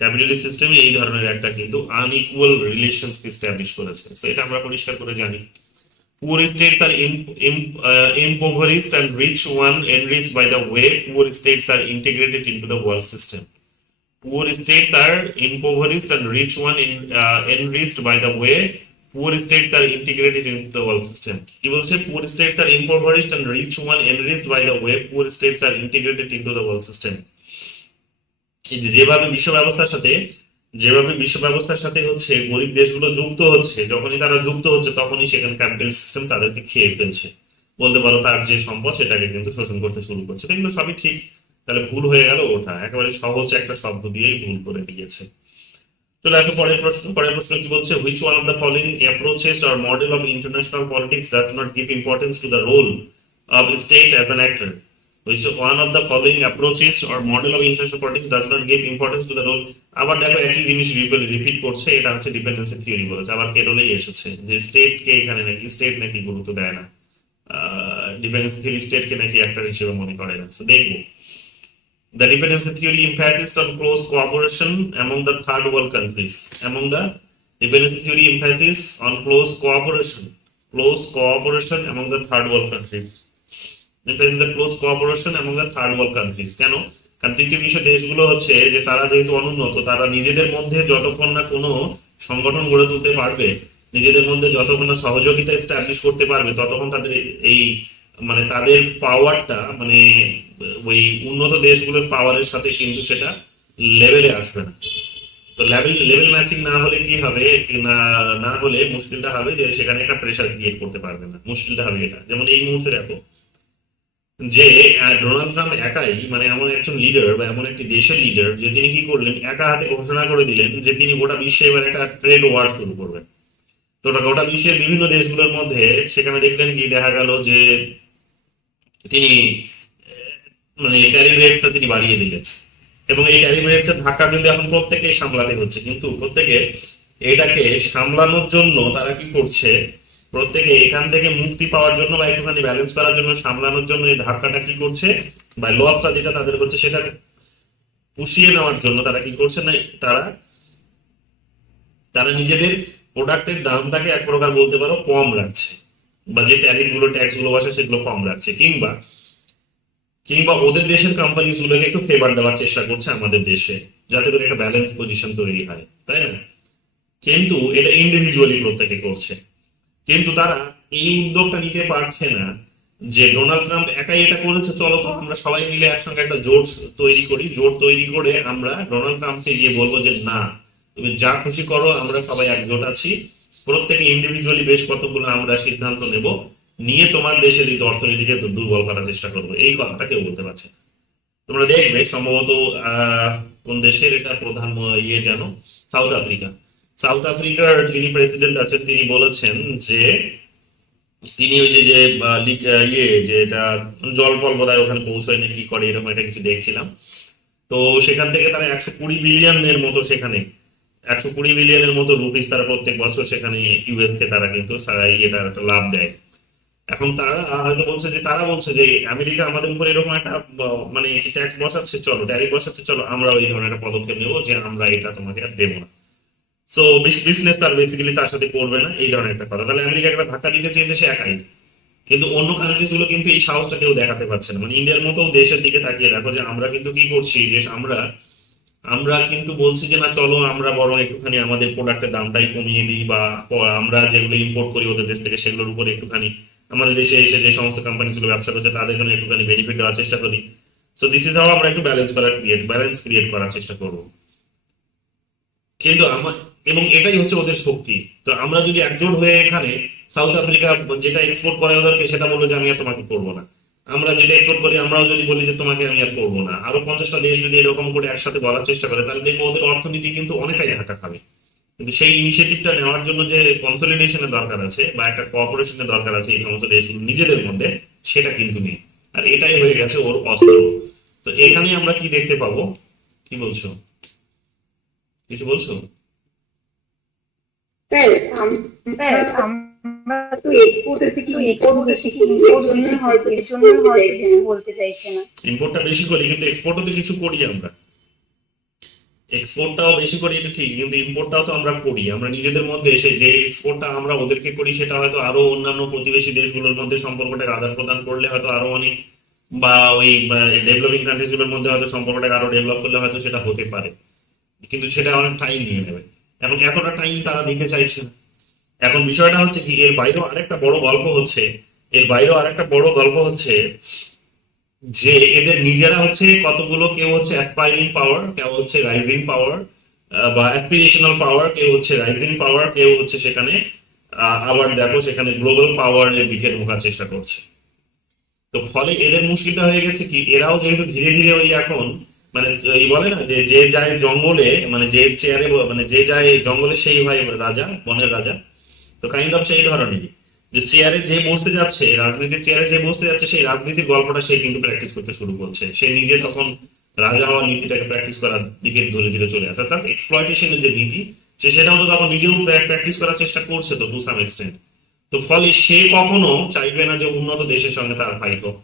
ক্যাপিটালিস্ট সিস্টেমে এই ধরনের একটা কিন্তু আনইকুয়াল রিলেশনস কে এস্টাবলিশ করেছে। সো এটা আমরা পরিষ্কার করে জানি। Poor states are impoverished and rich one enriched by the way poor states are integrated into the world system. Poor states are impoverished and rich one enriched by the way poor states are integrated into the world system. কি বলছে? Poor states are impoverished and rich one enriched by the way poor states are integrated into the world system. যেভাবে বিশ্ব ব্যবস্থার সাথে হচ্ছে গরিব দেশগুলো যুক্ত হচ্ছে, যখনই তারা যুক্ত হচ্ছে তখনই সেখানে ক্যাপিটাল সিস্টেম তাদেরকে খেয়ে ফেলছে, বলতে পারো তার যে সম্পদ সেটাকে কিন্তু শোষণ করতে শুরু করছে। এগুলো সবই ঠিক। তাহলে ভুল হয়ে গেল ওটা, একেবারে সহজ একটা শব্দ দিয়েই ভুল করে দিয়েছে। চলে আসো পরের প্রশ্ন। পরের প্রশ্ন কি বলছে? Which one of the following approaches or model of international politics does not give importance to the role of state as an actor? Which one of the following approaches or model of international politics does not give importance to the role? আবার দেখো একই জিনিস repeat করছে, এটা হচ্ছে dependency theory বলেছে, আবার কেরলেই এসেছে, যে স্টেট কে এখানে নাকি স্টেট নাকি গুরুত্ব দেয় না, ডিপেন্ডেন্সি থিওরি স্টেট কে নাকি অ্যাক্টর হিসেবে মনে করে না। সো দেখবো, the dependency theory emphasizes on close cooperation among the third world countries. Among the dependency theory emphasis on close cooperation among the third world countries. The close cooperation among the third world countries. কেন? কারণ তৃতীয় বিশ্ব দেশগুলো হচ্ছে যে তারা যেহেতু অনুন্নত, তারা নিজেদের মধ্যে যতক্ষণ না কোনো সংগঠন গড়ে তুলতে পারবে, নিজেদের মধ্যে যতক্ষণ না সহযোগিতা এস্টাবলিশ করতে পারবে, ততক্ষণ তাদের এই মানে তাদের পাওয়ারটা মানে ওই উন্নত দেশগুলোর পাওয়ারের সাথে কিন্তু সেটা লেভেলে আসবে না। তো লেভেল ম্যাচিং না হলে কি হবে, না হলে মুশকিলটা হবে যে সেখানে একটা প্রেসার ক্রিয়েট করতে পারবে না, মুশকিলটা হবে এটা। যেমন এই মুহূর্তে দেখো, যে ডোনাল্ড ট্রাম্প একাই মানে এমন একজন লিডার বা এমন একটি দেশের লিডার যে তিনি কি করলেন, একা হাতে ঘোষণা করে দিলেন যে তিনি গোটা বিশ্বে এবার একটা ট্রেড ওয়ার শুরু করবেন। তো ওটা গোটা বিশ্বের বিভিন্ন দেশগুলোর মধ্যে সেখানে দেখলেন কি দেখা গেল যে তিনি মানে ট্যারিফ রেটসটা তিনি বাড়িয়ে দিলেন। এবং এই ট্যারিফ রেটস এর ধাক্কা কিন্তু এখন প্রত্যেকে সামলাতে হচ্ছে, কিন্তু প্রত্যেকে এটাকে সামলানোর জন্য তারা কি করছে, প্রত্যেকে এখান থেকে মুক্তি পাওয়ার জন্য বা একটুখানি ব্যালেন্স করার জন্য সামলানোর জন্য এই ধাক্কাটা কি করছে বা লসটা যেটা তাদের হচ্ছে সেটা পুষিয়ে নেওয়ার জন্য তারা কি করছে না, তারা তারা নিজেদের প্রোডাক্টের দামটাকে এক প্রকার বলতে পারো কম রাখছে, বা যে ট্যারিফ গুলো ট্যাক্স গুলো বসে সেগুলো কম রাখছে, কিংবা কিংবা ওদের দেশের কোম্পানি গুলোকে একটু ফেভার দেওয়ার চেষ্টা করছে আমাদের দেশে, যাতে করে একটা ব্যালেন্স পজিশন তৈরি হয়, তাই না? কিন্তু এটা ইন্ডিভিজুয়ালি প্রত্যেকে করছে, কিন্তু তারা এই উদ্যোগটা নিতে পারছে না যে ডোনাল্ড ট্রাম্প একাই এটা করেছে, চলো তো আমরা সবাই মিলে একসঙ্গে একটা জোট তৈরি করি, জোট তৈরি করে আমরা ডোনাল্ড ট্রাম্পকে গিয়ে বলবো যে না, তুমি যা খুশি করো, আমরা সবাই একজোট আছি, প্রত্যেকে ইন্ডিভিজুয়ালি বেশ কতগুলো আমরা সিদ্ধান্ত নেব, নিয়ে তোমার দেশের এই অর্থনীতিকে দুর্বল করার চেষ্টা করবো। এই কথাটা কেউ বলতে পারছে না। তোমরা দেখবে সম্ভবত কোন দেশের এটা প্রধান যেন সাউথ আফ্রিকা, সাউথ আফ্রিকার যিনি প্রেসিডেন্ট আছেন তিনি বলেছেন যে তিনি ওই যে যে যে এটা জল ফল বোধহয় ওখানে পৌঁছয় না কি করে এরকম একটা কিছু দেখছিলাম। তো সেখান থেকে তারা 120 বিলিয়নের মতো, সেখানে 120 বিলিয়নের মতো রুপিস তারা প্রত্যেক বছর সেখানে ইউএস কে তারা কিন্তু এটা একটা লাভ দেয়। এখন তারা হয়তো বলছে যে, তারা বলছে যে আমেরিকা আমাদের উপর এরকম একটা মানে ট্যাক্স বসাচ্ছে, চলো ট্যারিফ বসাচ্ছে, চলো আমরা এই ধরনের একটা পদক্ষেপ নেবো যে আমরা এটা তোমাকে আর দেবো না। সো বিজনেস তার বেসিক্যালি তার সাথে করবে না, এই ধরনের একটা কথা। তাহলে আমেরিকা একটা ধাক্কা দিতে চেয়েছে সে একাই, কিন্তু অন্য কান্ট্রিজ গুলো কিন্তু এই সাহসটা কেউ দেখাতে পারছে না। মানে ইন্ডিয়ার মতো দেশের দিকে তাকিয়ে দেখো যে আমরা কিন্তু কি করছি, যে আমরা আমরা কিন্তু বলছি যে না চলো আমরা বরং একটুখানি আমাদের প্রোডাক্টের দামটাই কমিয়ে দিই, বা আমরা যেগুলো ইম্পোর্ট করি ওদের দেশ থেকে সেগুলোর উপর একটুখানি আমাদের দেশে এসে যে সমস্ত কোম্পানি গুলো ব্যবসা করছে তাদের জন্য একটুখানি বেনিফিট দেওয়ার চেষ্টা করি। সো দিস ইজ হাউ আমরা একটু ব্যালেন্স ক্রিয়েট করার চেষ্টা করবো। কিন্তু আমার, এবং এটাই হচ্ছে ওদের শক্তি। তো আমরা যদি একজোট হয়ে এখানে সাউথ আফ্রিকা যেটা এক্সপোর্ট করে ওদেরকে সেটা বলবো যে আমি আর তোমাকে করবো না, আমরা যেটা এক্সপোর্ট করি আমরাও যদি বলি যে তোমাকে আমি আর করবো না, আরো 50টা দেশ যদি এরকম করে একসাথে বলার চেষ্টা করে, তাহলে দেখবো ওদের অর্থনীতি কিন্তু অনেকটাই ধাক্কা খাবে। কিন্তু সেই ইনিশিয়েটিভটা নেওয়ার জন্য যে কনসলিডেশনের দরকার আছে বা একটা কোঅপারেশনের দরকার আছে এই সমস্ত দেশগুলো নিজেদের মধ্যে, সেটা কিন্তু নেই। আর এটাই হয়ে গেছে ওর অস্ত্র। তো এখানে আমরা কি দেখতে পাবো, কি বলছো, কিছু বলছো? স্যার আমরা তো এক্সপোর্টের থেকে ইম্পোর্ট বেশি করি, এর জন্য হয়তো কিছু বলতে চাইছে না। ইম্পোর্টটা বেশি করি কিন্তু এক্সপোর্টও তো কিছু করি আমরা, এক্সপোর্টটাও বেশি করি এটা ঠিক, কিন্তু ইম্পোর্টটাও তো আমরা করি। আমরা নিজেদের মধ্যে এসে যে এক্সপোর্টটা আমরা ওদেরকে করি সেটা হয়তো আরো অন্যান্য প্রতিবেশী দেশগুলোর মধ্যে সম্পর্কটাকে আদান প্রদান করলে হয়তো আরো অনেক, বা ওই ডেভেলপিং কান্ট্রিজ গুলোর মধ্যে হয়তো সম্পর্কটাকে আরো ডেভেলপ করলে হয়তো সেটা হতে পারে, কিন্তু সেটা অনেক টাইম নিয়ে নেবে। এবং এতটা টাইম তারা দিতে চাইছে না। এখন বিষয়টা হচ্ছে কি, এর বাইরেও আরেকটা বড় গল্প হচ্ছে, যে এদের নিজেরা হচ্ছে কতগুলো, কেউ হচ্ছে অ্যাসপাইরিং পাওয়ার, কেউ হচ্ছে রাইজিং পাওয়ার, বা অ্যাসপিরেশনাল পাওয়ার, কেউ হচ্ছে রাইজিং পাওয়ার, কেউ হচ্ছে সেখানে আবার দেখো সেখানে গ্লোবাল পাওয়ারের দিকে ঢোকার চেষ্টা করছে। তো ফলে এদের মুশকিলটা হয়ে গেছে কি, এরাও যেহেতু ধীরে ধীরে ওই এখন মানে এই বলে না যে যে যায় জঙ্গলে, মানে যে চেয়ারে, মানে যে যায় জঙ্গলে সেই ভাই রাজা, বনের রাজা। তো কাইন্ড অফ সেই ধরনেরই, যে চেয়ারে যে বসতে যাচ্ছে, রাজনীতির চেয়ারে যে বসতে যাচ্ছে, সেই রাজনীতির গল্পটা সে কিন্তু প্র্যাকটিস করতে শুরু করছে। সে নিজে তখন রাজা হওয়ার নীতিটাকে প্র্যাকটিস করার দিকে ধীরে ধীরে চলে আসে, অর্থাৎ এক্সপ্লয়টেশনের যে নীতি, সেটাও তো তখন নিজেও প্র্যাকটিস করার চেষ্টা করছে তো টু সাম এক্সটেন্ট। তো ফলে সে কখনো চাইবে না যে উন্নত দেশের সঙ্গে তার ফাইট হোক,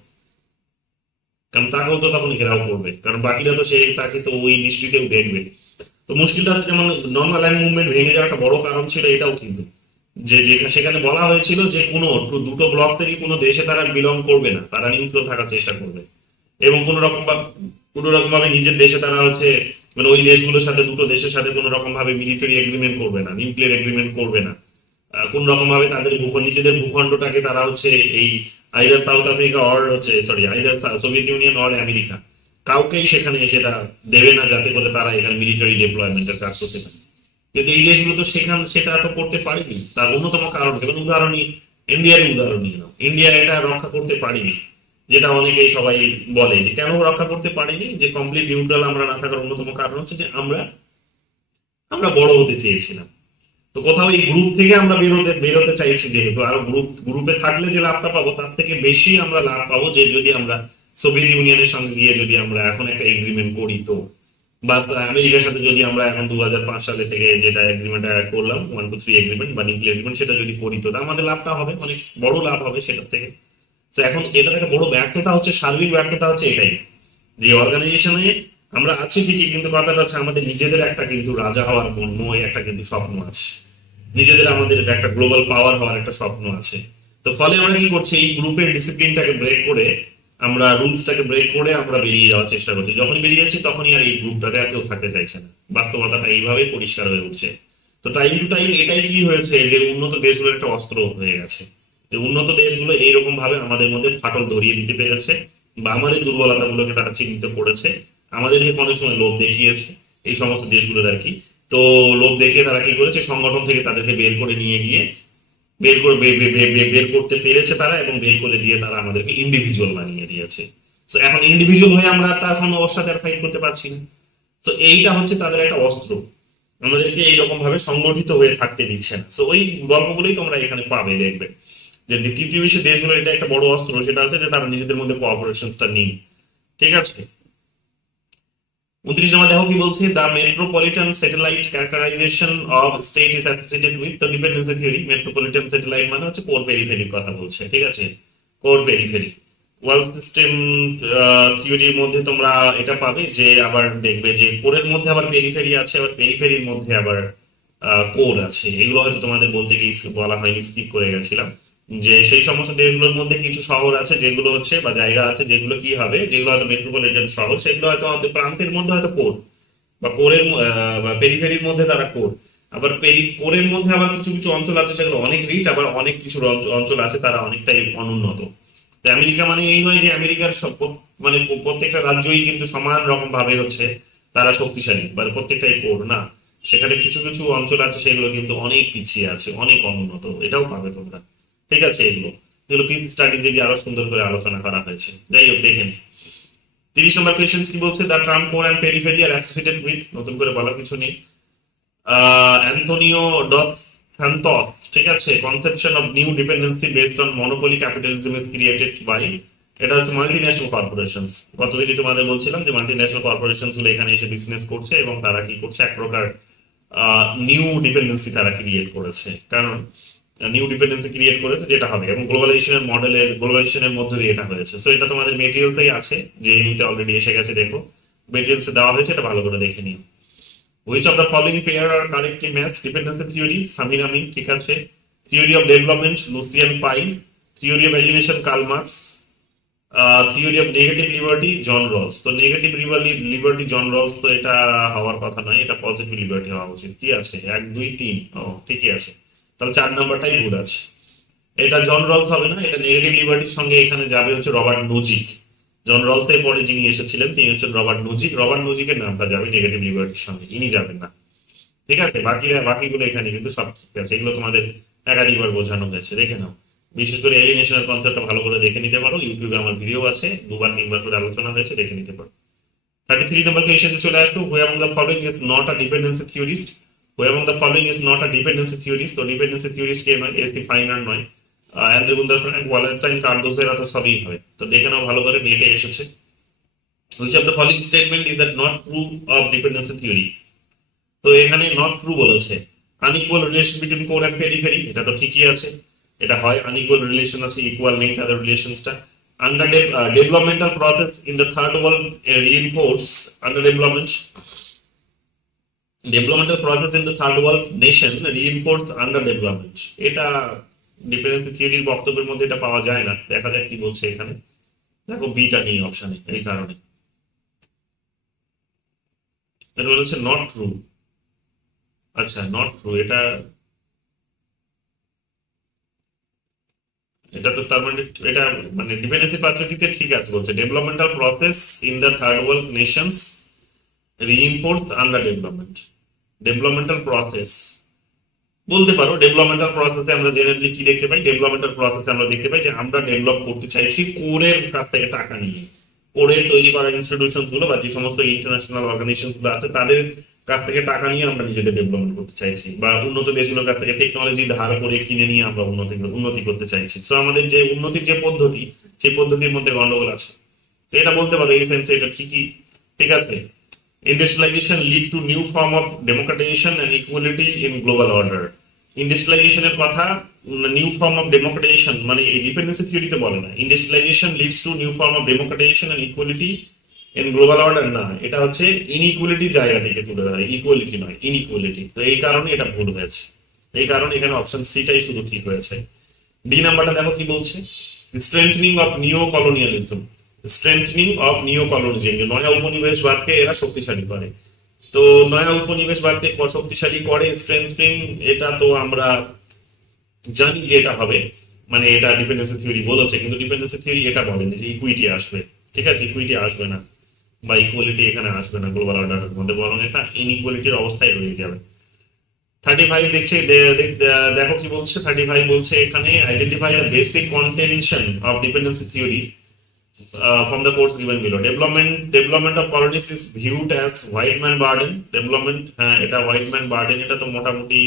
কারণ তাকেও তো তখন ঘেরাও করবে, কারণ বাকিরা তো তাকে তো ওই দৃষ্টিতেও দেখবে। তো মুশকিলটা হচ্ছে, যেমন নন অ্যালাইন মুভমেন্ট ভেঙে যাওয়ার একটা বড় কারণ ছিল এটাও কিন্তু, যে সেখানে বলা হয়েছিল যে কোনো দুটো ব্লক থেকে কোনো দেশে তারা বিলং করবে না, তারা নিউট্রাল থাকার চেষ্টা করবে, এবং কোনো রকম ভাবে নিজের দেশে তারা হচ্ছে মানে ওই দেশগুলোর সাথে, দুটো দেশের সাথে কোনো রকম ভাবে মিলিটারি এগ্রিমেন্ট করবে না, নিউক্লিয়ার এগ্রিমেন্ট করবে না, কোন রকম ভাবে তাদের নিজেদের ভূখণ্ডটাকে তারা হচ্ছে এই আইদার সাউথ আফ্রিকা অর হচ্ছে either Soviet union or America, কাউকেই সেখানে সেটা দেবে না, যাতে করে তারা এখানে মিলিটারি ডেপ্লয়মেন্টের কাজ করতে পারে। কিন্তু এই দেশগুলো তো সেটা তো করতে পারেনি। তার অন্যতম কারণ, যেমন ইন্ডিয়ার উদাহরণ নিয়ে নাও, ইন্ডিয়া এটা রক্ষা করতে পারেনি। যেটা অনেকেই সবাই বলে যে কেন রক্ষা করতে পারিনি, যে কমপ্লিট নিউট্রাল আমরা না থাকার অন্যতম কারণ হচ্ছে যে আমরা আমরা বড় হতে চেয়েছিলাম। তো কোথাও এই গ্রুপ থেকে আমরা বেরোতে চাইছি, যেহেতু আরো গ্রুপে থাকলে যে লাভটা পাবো তার থেকে বেশি আমরা লাভ পাবো যে যদি আমরা সোভিয়েত ইউনিয়নের সঙ্গে গিয়ে যদি আমরা এখন একটা এগ্রিমেন্ট করি, তো বা আমেরিকার সাথে যদি আমরা এখন 2005 সালে থেকে যেটা এগ্রিমেন্ট করলাম 123 এগ্রিমেন্ট বা নিউক্লিয়ার এগ্রিমেন্ট, সেটা যদি করি তো আমাদের লাভটা হবে, অনেক বড় লাভ হবে সেটার থেকে। তো এখন এটার একটা বড় ব্যর্থতা হচ্ছে, সার্বিক ব্যর্থতা হচ্ছে এটাই যে অর্গানাইজেশনে আমরা আছি ঠিকই, কিন্তু কথাটা হচ্ছে আমাদের নিজেদের একটা কিন্তু রাজা হওয়ার মই একটা কিন্তু স্বপ্ন আছে, নিজেদের আমাদের একটা গ্লোবাল পাওয়ার হওয়ার একটা স্বপ্ন আছে। তো ফলে আমরা কি করছি, এই গ্রুপের ডিসিপ্লিনটাকে ব্রেক করে, আমরা রুলসটাকে ব্রেক করে আমরা বেরিয়ে যাওয়ার চেষ্টা করছি। যখন বেরিয়ে যাচ্ছি তখনই আর এই গ্রুপটাতে আর কেউ থাকতে চাইছে না, বাস্তবতাটা এইভাবেই পরিষ্কার হয়ে উঠছে। তো টাইম টু টাইম এটাই কি হয়েছে যে উন্নত দেশগুলোর একটা অস্ত্র হয়ে গেছে, যে উন্নত দেশগুলো এইরকম ভাবে আমাদের মধ্যে ফাটল ধরিয়ে দিতে পেরেছে বা আমাদের দুর্বলতাগুলোকে তারা চিহ্নিত করেছে, আমাদেরকে অনেক সময় লোভ দেখিয়েছে এই সমস্ত দেশগুলোর আর কি। তো লোভ দেখিয়ে তারা কি করেছে, সংগঠন থেকে তাদেরকে বের করে নিয়ে গিয়ে বের করতে পেরেছে তারা, এবং বের করে দিয়ে তারা আমাদেরকে ইন্ডিভিজুয়াল বানিয়ে দিয়েছে। তো এখন ইন্ডিভিজুয়াল হয়ে আমরা তার কোনো ওর সাথে আর ফাইট করতে পারছি না। তো এইটা হচ্ছে তাদের একটা অস্ত্র, আমাদেরকে এইরকম ভাবে সংগঠিত হয়ে থাকতে দিচ্ছে না। তো ওই গল্পগুলোই তোমরা এখানে পাবে, দেখবে যে তৃতীয় বিশ্বের দেশগুলো এটা একটা বড় অস্ত্র, সেটা হচ্ছে যে তারা নিজেদের মধ্যে কোঅপারেশনটা নেই। ঠিক আছে, 29 নম্বর দেখো কি বলছে, the metropolitan satellite characterisation of state is associated with the dependency theory. Metropolitan satellite মানে হচ্ছে কোর পেরিফেরির কথা বলছে। ঠিক আছে, কোর পেরিফেরি ওয়ার্ল্ড সিস্টেম থিওরির মধ্যে তোমরা এটা পাবে যে আবার দেখবে যে কোরের মধ্যে আবার পেরিফেরি আছে, আবার পেরিফেরির মধ্যে আবার কোর আছে। এগুলো হয়তো তোমাদের বলতে গিয়ে বলা হয়নি, স্কিপ করে গেছিলাম, যে সেই সমস্ত দেশগুলোর মধ্যে কিছু শহর আছে যেগুলো হচ্ছে বা জায়গা আছে যেগুলো কি হবে, যেগুলো হয়তো মেট্রোপলিটন শহর, সেগুলো হয়তো আমাদের প্রান্তের মধ্যে হয়তো কোর বা কোরের বা পেরিফেরির মধ্যে তারা কোর। আবার কোরের মধ্যে আবার কিছু কিছু অঞ্চল আছে সেগুলো অনেক রিচ, আবার অনেক কিছু অঞ্চল আছে তারা অনেকটাই অনুন্নত। তো আমেরিকা মানে এই নয় যে আমেরিকার সব মানে প্রত্যেকটা রাজ্যই কিন্তু সমান রকম ভাবে হচ্ছে তারা শক্তিশালী বা প্রত্যেকটাই কোর না, সেখানে কিছু কিছু অঞ্চল আছে সেগুলো কিন্তু অনেক পিছিয়ে আছে, অনেক অনুন্নত, এটাও পাবে তোমরা। ঠিক আছে, এগুলো পিস স্ট্র্যাটেজি আরো সুন্দর করে আলোচনা করা হয়েছে। যাই হোক দেখেন 30 নম্বর কোয়েশ্চেন কি বলছে, the term core and periphery are associated with, নতুন করে বলার কিছু নেই, অ্যান্টোনিও ডস সান্তোস। ঠিক আছে, conception of new dependency based on monopoly capitalism is created by, এটা হচ্ছে মাল্টিন্যাশনাল কর্পোরেশনস। গতদিনই তোমাদের বলছিলাম যে মাল্টিন্যাশনাল কর্পোরেশনস গুলো এখানে এসে বিজনেস করছে এবং তারা কি করছে, এক প্রকার নিউ ডিপেন্ডেন্সি তারা ক্রিয়েট করেছে। কারণ নিউ ডিপেন্ডেন্সি ক্রিয়েট করেছে যেটা হবে, এবং গ্লোবালাইজেশনের মধ্যে দিয়ে এটা হয়েছে। সো এটা তোমাদের মেটেরিয়ালসেই আছে, যে নিতে অলরেডি এসে গেছে, দেখো মেটেরিয়ালসে দেওয়া হয়েছে, এটা ভালো করে দেখে নিও। Which of the following pair are correctly matched? Dependency theory, Samir Amin, ঠিক আছে। Theory of development, Lucian Pye. Theory of alienation, Karl Marx. Theory of negative liberty, John Rawls. তো নেগেটিভ লিবার্টি জন রলস, তো এটা হওয়ার কথা নয়, এটা positive liberty হওয়া উচিত। কি আছে 1 2 3, ও ঠিকই আছে, তাহলে 4 নাম্বারটাই ভুল আছে। এটা জন রলস হবে না, এটা নেগেটিভ লিবার্টির সঙ্গে এখানে যাবে হচ্ছে রবার্ট নোজিক। জন রলসের পরে যিনি এসেছিলেন তিনি হচ্ছেন রবার্ট নোজিক। রবার্ট নোজিকের নামটা যাবে নেগেটিভ লিবার্টির সঙ্গে, ইনি যাবেন না। ঠিক আছে, বাকিগুলো এখানে কিন্তু সব ঠিক আছে, এগুলো তোমাদের একাধিকবার বোঝানো হয়েছে, দেখে নাও। বিশেষ করে এলিনেশনের কনসেপ্টটা ভালো করে দেখে নিতে পারো, ইউটিউবে আমার ভিডিও আছে, 2বার 3বার করে আলোচনা হয়েছে, দেখে নিতে পারো। 33 নম্বর কোয়েশ্চেনে চলে আসো, হু among the following is not a dependency theorist. Who among the following is not a dependency theorist. তো ডিপেন্ডেন্সি থিওরিস্ট কে নয়, এসি ফাইনার নয়, অ্যান্ড্রু গুন্দারফ্রাঙ্ক, ওয়ালেনস্টাইন, কার্লোসেরা, তো সবই হয়। তো দেখে নাও ভালো করে, নেটে এসেছে। Which of the following statement is that not true of dependency theory? তো এখানে not true বলেছে, unequal relation between core and periphery, এটা তো ঠিকই আছে, এটা হয় unequal relation আছে, equal নেই তাদের রিলেশনসটা। Under developmental process in the third world reinforce developmental process in the third world nation reinforce underdevelopment, এটা ডিপেন্ডেন্সি থিওরির বক্তব্যের মধ্যে এটা পাওয়া যায় না। দেখা যাক কি বলছে এখানে, দেখো বিটা নেই অপশনে, এই কারণে এটা বলেছে নট ট্রু। আচ্ছা, নট ট্রু, এটা তো তার মানে এটা মানে ডিপেন্ডেন্সি পার্সপেক্টিভে ঠিক আছে বলছে, developmental process in the third world Nations reinforce under development. Developmental process বলতে পারো ডেভেলপমেন্টাল প্রসেসে আমরা জেনারেলি কি দেখতে পাই, ডেভেলপমেন্টাল প্রসেসে আমরা দেখতে পাই যে আমরা ডেভেলপ করতে চাইছি কোরের কাছ থেকে টাকা নিয়ে। কোরে তৈরি করা ইনস্টিটিউশন গুলো বা যে সমস্ত ইন্টারন্যাশনাল অর্গানাইজেশন গুলো আছে তাদের কাছ থেকে টাকা নিয়ে আমরা নিজেদের ডেভেলপমেন্ট করতে চাইছি, বা উন্নত দেশগুলোর কাছ থেকে টেকনোলজি ধার করে কিনে নিয়ে আমরা উন্নতি করতে চাইছি। সো আমাদের যে উন্নতির যে পদ্ধতি, সেই পদ্ধতির মধ্যে গন্ডগোল আছে। তো এটা বলতে পারো এই সেন্সে এটা ঠিকই, ঠিক আছে। Industrialisation lead to new form of democratisation and equality in global order. ইন্ডাস্ট্রিয়ালাইজেশনের কথা নিউ ফর্ম অফ ডেমোক্রেটাইজেশন মানে এই ডিপেন্ডেন্সি থিওরিতে বলে না। Industrialisation leads to new form of democratisation and equality in global order, না, এটা হচ্ছে ইনইকুয়ালিটি জায়গা থেকে তুলে ধরে, ইকুয়ালিটি নয়, ইনইকুয়ালিটি। তো এই কারণে এটা ভুল হয়েছে, এই কারণে এখানে অপশন সিটাই শুধু ঠিক হয়েছে। ডি নাম্বারটা দেখো কি বলছে, স্ট্রেংথেনিং অফ নিও কলোনিয়ালিজম। স্ট্রেংথেনিং অফ নিও কলোনিয়ালিজম, নয়া উপনিবেশবাদকে এরা শক্তিশালী করে। তো নয়া উপনিবেশবাদকে শক্তিশালী করে স্ট্রেংথেনিং, এটা তো আমরা জানি যে এটা হবে, মানে এটা ডিপেন্ডেন্সি থিওরি বলেছে, কিন্তু ডিপেন্ডেন্সি থিওরি এটা বলেনি যে ইকুইটি আসবে, ঠিক আছে, ইকুইটি আসবে না বা ইকুয়ালিটি এখানে আসবে না গ্লোবাল অর্ডারের মধ্যে, বরং এটা ইনইকুয়ালিটির অবস্থায় রয়ে যাবে। 35 দেখছে, দেখো কি বলছে, 35 বলছে এখানে identify the basic contention of dependency theory from the quotes given below. Development of colonies is viewed as white man burden. Development এটা white man burden, এটা তো মোটামুটি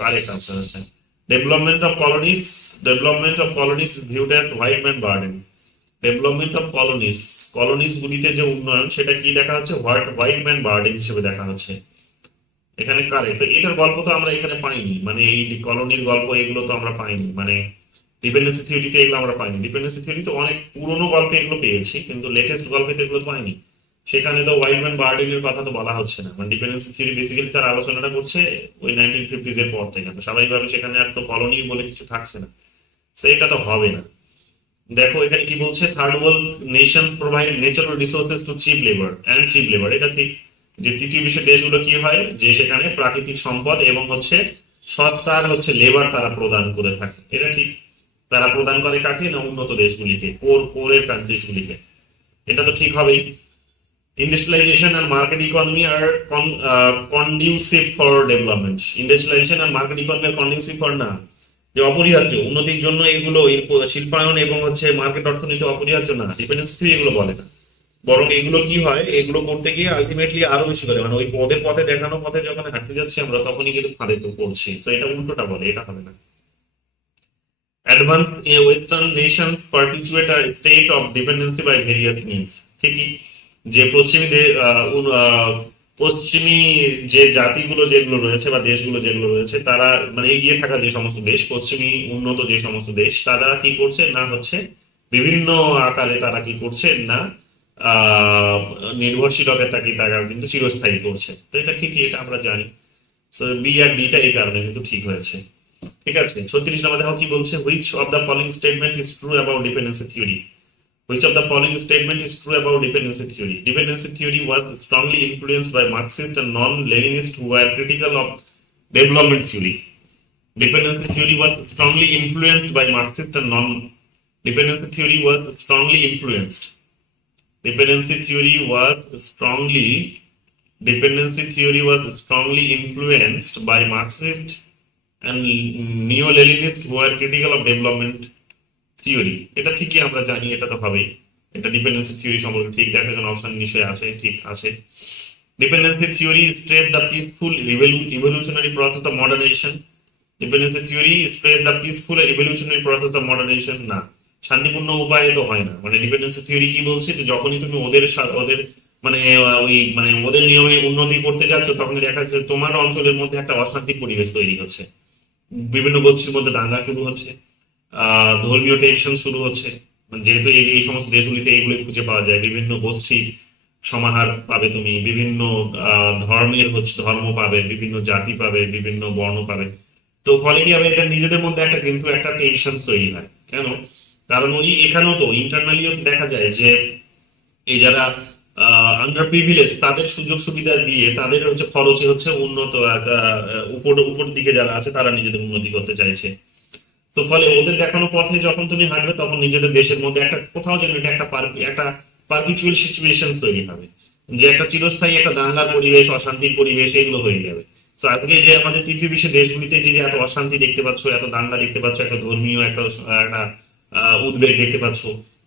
কারেক্ট আনসার আছে। Development of colonies is viewed as white man burden. Development of colonies গুলিতে যে উন্নয়ন সেটা কি দেখা হচ্ছে, হোয়াইট ম্যান বার্ডেন হিসেবে দেখা হচ্ছে এখানে। কারেক্ট। তো এটার গল্প তো আমরা এখানে পাইনি, মানে এই কলোনির গল্প এগুলো তো আমরা পাইনি, মানে ডিপেন্ডেন্সি থিওরিতে এগুলো আমরা পাইনি। ডিপেন্ডেন্সি থিওরিতে অনেক পুরনো গল্পে এগুলো পেয়েছি, কিন্তু লেটেস্ট গল্পে তো এগুলো পাইনি। সেখানে তো হোয়াইট ম্যান বার্ডেনের কথা তো বলা হচ্ছে না, মানে ডিপেন্ডেন্সি থিওরি বেসিক্যালি তার আলোচনাটা করছে ওই 1950s এর পর থেকে। তো স্বাভাবিকভাবে সেখানে আর তো কলোনি বলে কিছু থাকছে না, তো এটা তো হবে না। দেখো এখানে কি বলছে, third world nations provide natural resources to cheap labour and cheap labour. এটা ঠিক যে তৃতীয় বিশ্বের দেশগুলো কি হয় যে সেখানে প্রাকৃতিক সম্পদ এবং হচ্ছে সস্তার হচ্ছে লেবার তারা প্রদান করে থাকে, এটা ঠিক। তারা প্রদান করে কাকে না, উন্নত দেশগুলিকে, কোরের কান্ট্রিজ গুলিকে, এটা তো ঠিক হবেই। ইন্ডাস্ট্রিয়ালাইজেশন আর market economy are conducive for development. Industrialisation আর market economy are conducive for না, যে অপরিহার্য উন্নতির জন্য এগুলো শিল্পায়ন এবং হচ্ছে মার্কেট অর্থনীতি অপরিহার্য না, ডিপেন্ডেন্সি থিওরি এগুলো বলে না। বরং এগুলো কি হয়, এগুলো করতে গিয়ে আলটিমেটলি আরো বেশি করে, মানে ওই ওদের পথে দেখানো পথে যখন হাঁটতে যাচ্ছি আমরা তখনই কিন্তু ফাঁদে তো পড়ছি। তো এটা উল্টোটা বলে, এটা হবে না। Advanced Western nations perpetuate a state of dependency by various means. ঠিকই যে পশ্চিমী যে জাতিগুলো যেগুলো রয়েছে বা দেশগুলো যেগুলো রয়েছে তারা মানে এগিয়ে থাকা যে সমস্ত দেশ, পশ্চিমী উন্নত যে সমস্ত দেশ, তারা কি করছে না হচ্ছে বিভিন্ন আকারে তারা কি করছে না নির্ভরশীলতাকে তারা কিন্তু চিরস্থায়ী করছে। তো এটা ঠিকই, এটা আমরা জানি। সো বি আর ডিটা এই কারণে কিন্তু ঠিক হয়েছে, ঠিক আছে। 36 নম্বর দেখো কি বলছে, which of the following statement is true about dependency theory? Which of the following statement is true about dependency theory? Dependency theory was strongly influenced by Marxist and non-Leninists who were critical of development theory. Dependency theory was strongly influenced by Marxist and Dependency theory was strongly influenced. Dependency theory was strongly influenced by Marxist and neo-Leninists who are critical of development theory. এটা ঠিকই আমরা জানি, এটা তো হবেই, এটা dependency theory সম্পর্কে ঠিক। দেখো এখানে অপশন নিশ্চয়ই আছে, ঠিক আছে। Dependency theory stress the peaceful evolutionary process of modernization. Dependency theory stress the peaceful evolutionary process of modernization, না, শান্তিপূর্ণ উপায়ে তো হয় না। মানে ডিপেন্ডেন্সি থিওরি কি বলছে যে যখনই তুমি ওদের মানে ওই মানে ওদের নিয়মে উন্নতি করতে যাচ্ছ তখনই দেখা যাচ্ছে তোমার অঞ্চলের মধ্যে একটা অশান্তির পরিবেশ তৈরি হচ্ছে, বিভিন্ন গোষ্ঠীর মধ্যে দাঙ্গা শুরু হচ্ছে, ধর্মীয় টেনশন শুরু হচ্ছে। যেহেতু এই সমস্ত দেশগুলিতে এইগুলোই খুঁজে পাওয়া যায়, বিভিন্ন গোষ্ঠী সমাহার পাবে তুমি, বিভিন্ন ধর্মের হচ্ছে ধর্ম পাবে, বিভিন্ন জাতি পাবে, বিভিন্ন বর্ণ পাবে। তো ফলে কি হবে, এটা নিজেদের মধ্যে একটা কিন্তু একটা টেনশন তৈরি হয়। কেন? কারণ ওই এখানেও তো ইন্টারনালিও দেখা যায় যে এই যারা আন্ডার প্রিভিলেজ তাদের সুযোগ সুবিধা দিয়ে তাদের হচ্ছে খরচে হচ্ছে উন্নত উপর দিকে যারা আছে তারা নিজেদের উন্নতি করতে চাইছে। তো ফলে ওদের দেখানো পথে যখন তুমি হাঁটবে তখন নিজেদের দেশের মধ্যে একটা কোথাও যেন এটা একটা পারপিচুয়াল সিচুয়েশন তৈরি হবে, যে একটা চিরস্থায়ী একটা দাঙ্গার পরিবেশ, অশান্তির পরিবেশ, এগুলো হয়ে যাবে। তো আজকে যে আমাদের পৃথিবীর দেশগুলিতে যে এত অশান্তি দেখতে পাচ্ছ, এত দাঙ্গা দেখতে পাচ্ছ, একটা ধর্মীয় একটা একটা উদ্বেগ দেখতে পাচ্ছ,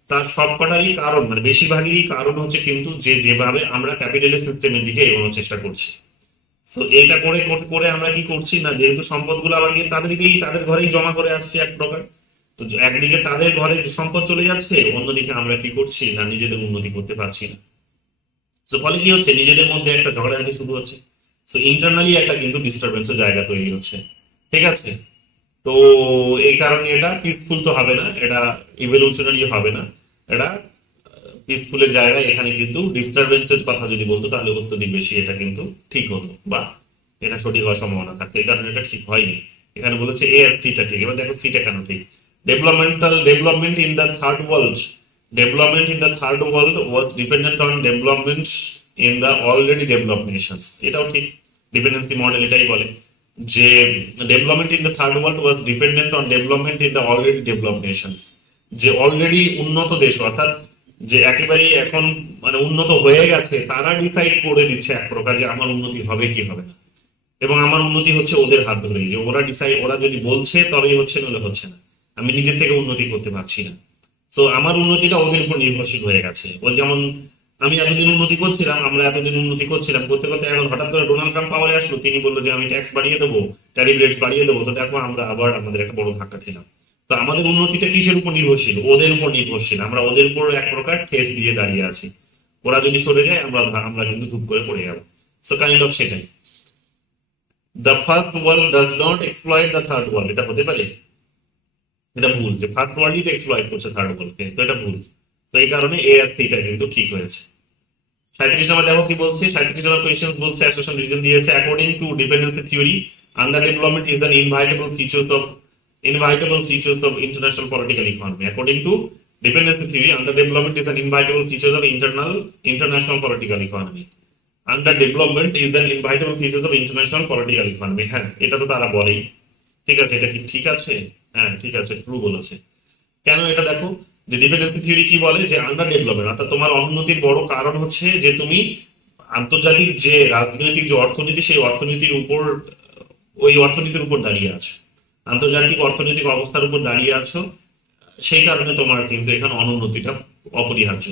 তার সবকটারই কারণ মানে বেশিরভাগেরই কারণ হচ্ছে কিন্তু যেভাবে আমরা ক্যাপিটালিস্ট সিস্টেমের দিকে এগোনোর চেষ্টা করছি। তো এটা করে করে করে আমরা কি করছি না, যেহেতু সম্পদগুলো আবার গিয়ে তাদেরকেই তাদের ঘরেই জমা করে আসছে এক প্রকার, তো একদিকে তাদের ঘরে সম্পদ চলে যাচ্ছে, অন্যদিকে আমরা কি করছি না নিজেদের উন্নতি করতে পারছি না। তো ফলে কি হচ্ছে, নিজেদের মধ্যে একটা ঝগড়াঝাটি শুরু হচ্ছে। তো ইন্টারনালি একটা কিন্তু ডিস্টারবেন্সের জায়গা তৈরি হচ্ছে। ঠিক আছে, তো এই কারণে এটা পিসফুল তো হবে না, এটা ইভলিউশনারি হবে না, এটা পিসফুলের জায়গায় এখানে কিন্তু ডিস্টারবেন্সের কথা যদি বলতো তাহলে অত্যধিক বেশি এটা কিন্তু ঠিক হতো, বা এটা সঠিক হওয়ার সম্ভাবনা থাকতো। এই কারণে এটা ঠিক হয়নি। এখানে বলেছে এ আর সিটা ঠিক। এবার দেখো সিটা কেন ঠিক। Development in the third world, development in the third world was dependent on development in the already developed Nations. এটাও ঠিক, ডিপেন্ডেন্সি মডেল এটাই বলে যে development in the third world was dependent on development in the already developed Nations. যে already উন্নত দেশ, অর্থাৎ যে একেবারেই এখন মানে উন্নত হয়ে গেছে, তারা ডিসাইড করে দিচ্ছে এক প্রকার যে আমার উন্নতি হবে কি হবে না, এবং আমার উন্নতি হচ্ছে ওদের হাত ধরেই, যে ওরা ডিসাইড, ওরা যদি বলছে তবেই হচ্ছে, নলে হচ্ছে না, আমি নিজের থেকে উন্নতি করতে পারছি না। তো আমার উন্নতিটা ওদের উপর নির্ভরশীল হয়ে গেছে। ও যেমন আমি এতদিন উন্নতি করছিলাম, আমরা এতদিন উন্নতি করছিলাম, করতে করতে এখন হঠাৎ করে ডোনাল্ড ট্রাম্প পাওয়ারে আসলো, তিনি বললো যে আমি ট্যাক্স বাড়িয়ে দেবো, ট্যারিফ রেটস বাড়িয়ে দেবো, তো দেখো আমরা আবার আমাদের একটা বড় ধাক্কা খেলাম। তো আমাদের উন্নতিটা কিসের উপর নির্ভরশীল? ওদের উপর নির্ভরশীল। আমরা ওদের উপর এক প্রকার ঠেস দিয়ে দাঁড়িয়ে আছি। ওরা যদি সরে যায় আমরা আমরা কিন্তু ধূপ করে পড়ে যাবো। সো কাইন্ড অফ সেটাই। The first world does not exploit the third world, এটা হতে পারে? এটা ভুল, যে ফার্স্ট ওয়ার্ল্ডই তো এক্সপ্লয়েট করছে থার্ড ওয়ার্ল্ডকে, তো এটা ভুল। তো এই কারণে এ আর সিটা কিন্তু ঠিক হয়েছে। 37 নম্বর দেখো কি বলছে। 37 নম্বর কোয়েশ্চেন বলছে, অ্যাসোসিয়েশন রিজন দিয়েছে, according to dependency theory under development is an inevitable features of international political economy. According to dependency theory, underdevelopment is an inevitable feature of international political economy. Underdevelopment is an inevitable features of international political economy. হ্যাঁ, এটা তো তারা বলেই। ঠিক আছে, এটা কি ঠিক আছে? হ্যাঁ ঠিক আছে, ট্রু বলেছে। কেন এটা দেখো, যে ডিপেন্ডেন্সি থিওরি কি বলে, যে আন্ডার ডেভেলপমেন্ট অর্থাৎ তোমার অনুন্নতির বড় কারণ হচ্ছে যে তুমি আন্তর্জাতিক যে রাজনৈতিক যে অর্থনীতি, সেই অর্থনীতির উপর, ওই অর্থনীতির উপর দাঁড়িয়ে আছো, আন্তর্জাতিক অর্থনৈতিক অবস্থার উপর দাঁড়িয়ে আছো, সেই কারণে তোমার কিন্তু এখানে অনুন্নতিটা অপরিহার্য।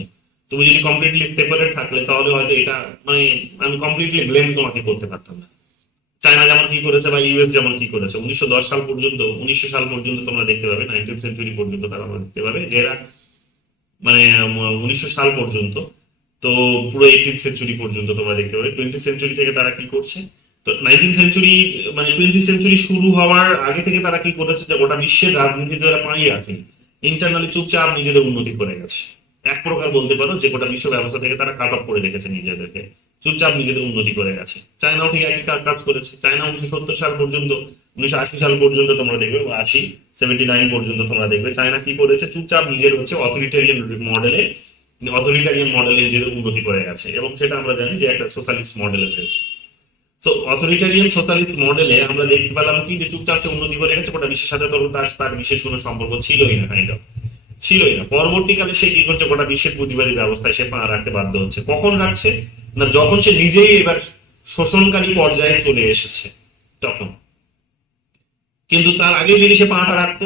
তুমি যদি কমপ্লিটলি সেপারেট থাকলে তাহলে হয়তো এটা মানে আমি কমপ্লিটলি ব্লেম তোমাকে করতে পারতাম না। চায়না যেমন কি করেছে বা ইউএস যেমন কি করেছে, 1910 সাল পর্যন্ত, 1900 সাল পর্যন্ত তোমরা দেখতে পাবে, 19th সেঞ্চুরি পর্যন্ত তারা আমরা দেখতে পাবে যে এরা মানে 1900 সাল পর্যন্ত, তো পুরো 18th সেঞ্চুরি পর্যন্ত তোমরা দেখতে পাবে। 20th সেঞ্চুরি থেকে তারা কি করছে, তো 19th সেঞ্চুরি মানে 20th সেঞ্চুরি শুরু হওয়ার আগে থেকে তারা কি করেছে, যে গোটা বিশ্বের রাজনীতিতে তারা পাই রাখেনি, ইন্টারনালি চুপচাপ নিজেদের উন্নতি করে গেছে। এক প্রকার বলতে পারো যে গোটা বিশ্ব ব্যবস্থা থেকে তারা কাট অফ করে রেখেছে নিজেদেরকে, চুপচাপ নিজেদের উন্নতি করে গেছে। চায়নাও ঠিক একই কাজ করেছে। চায়না 1970 সাল পর্যন্ত, 1980 সাল পর্যন্ত তোমরা দেখবে, 79 পর্যন্ত তোমরা দেখবে চায়না কি করেছে, চুপচাপ নিজের হচ্ছে অথরিটেরিয়ান মডেলে নিজেদের উন্নতি করে গেছে, এবং সেটা আমরা জানি যে একটা সোশ্যালিস্ট মডেলে হয়েছে। তো অথরিটেরিয়ান সোশ্যালিস্ট মডেলে আমরা দেখতে পেলাম কি, যে চুপচাপ সে উন্নতি করে গেছে, গোটা বিশ্বের সাথে তার বিশেষ কোনো সম্পর্ক ছিলই না, ছিলই না। পরবর্তীকালে সে কি করছে, গোটা বিশ্বের পুঁজিবাদী ব্যবস্থায় সে পা রাখতে বাধ্য হচ্ছে। কখন রাখছে না, যখন সে নিজেই এবার শোষণকারী পর্যায়ে চলে এসেছে তখন। কিন্তু তার আগে যদি সে পাটা রাখতো,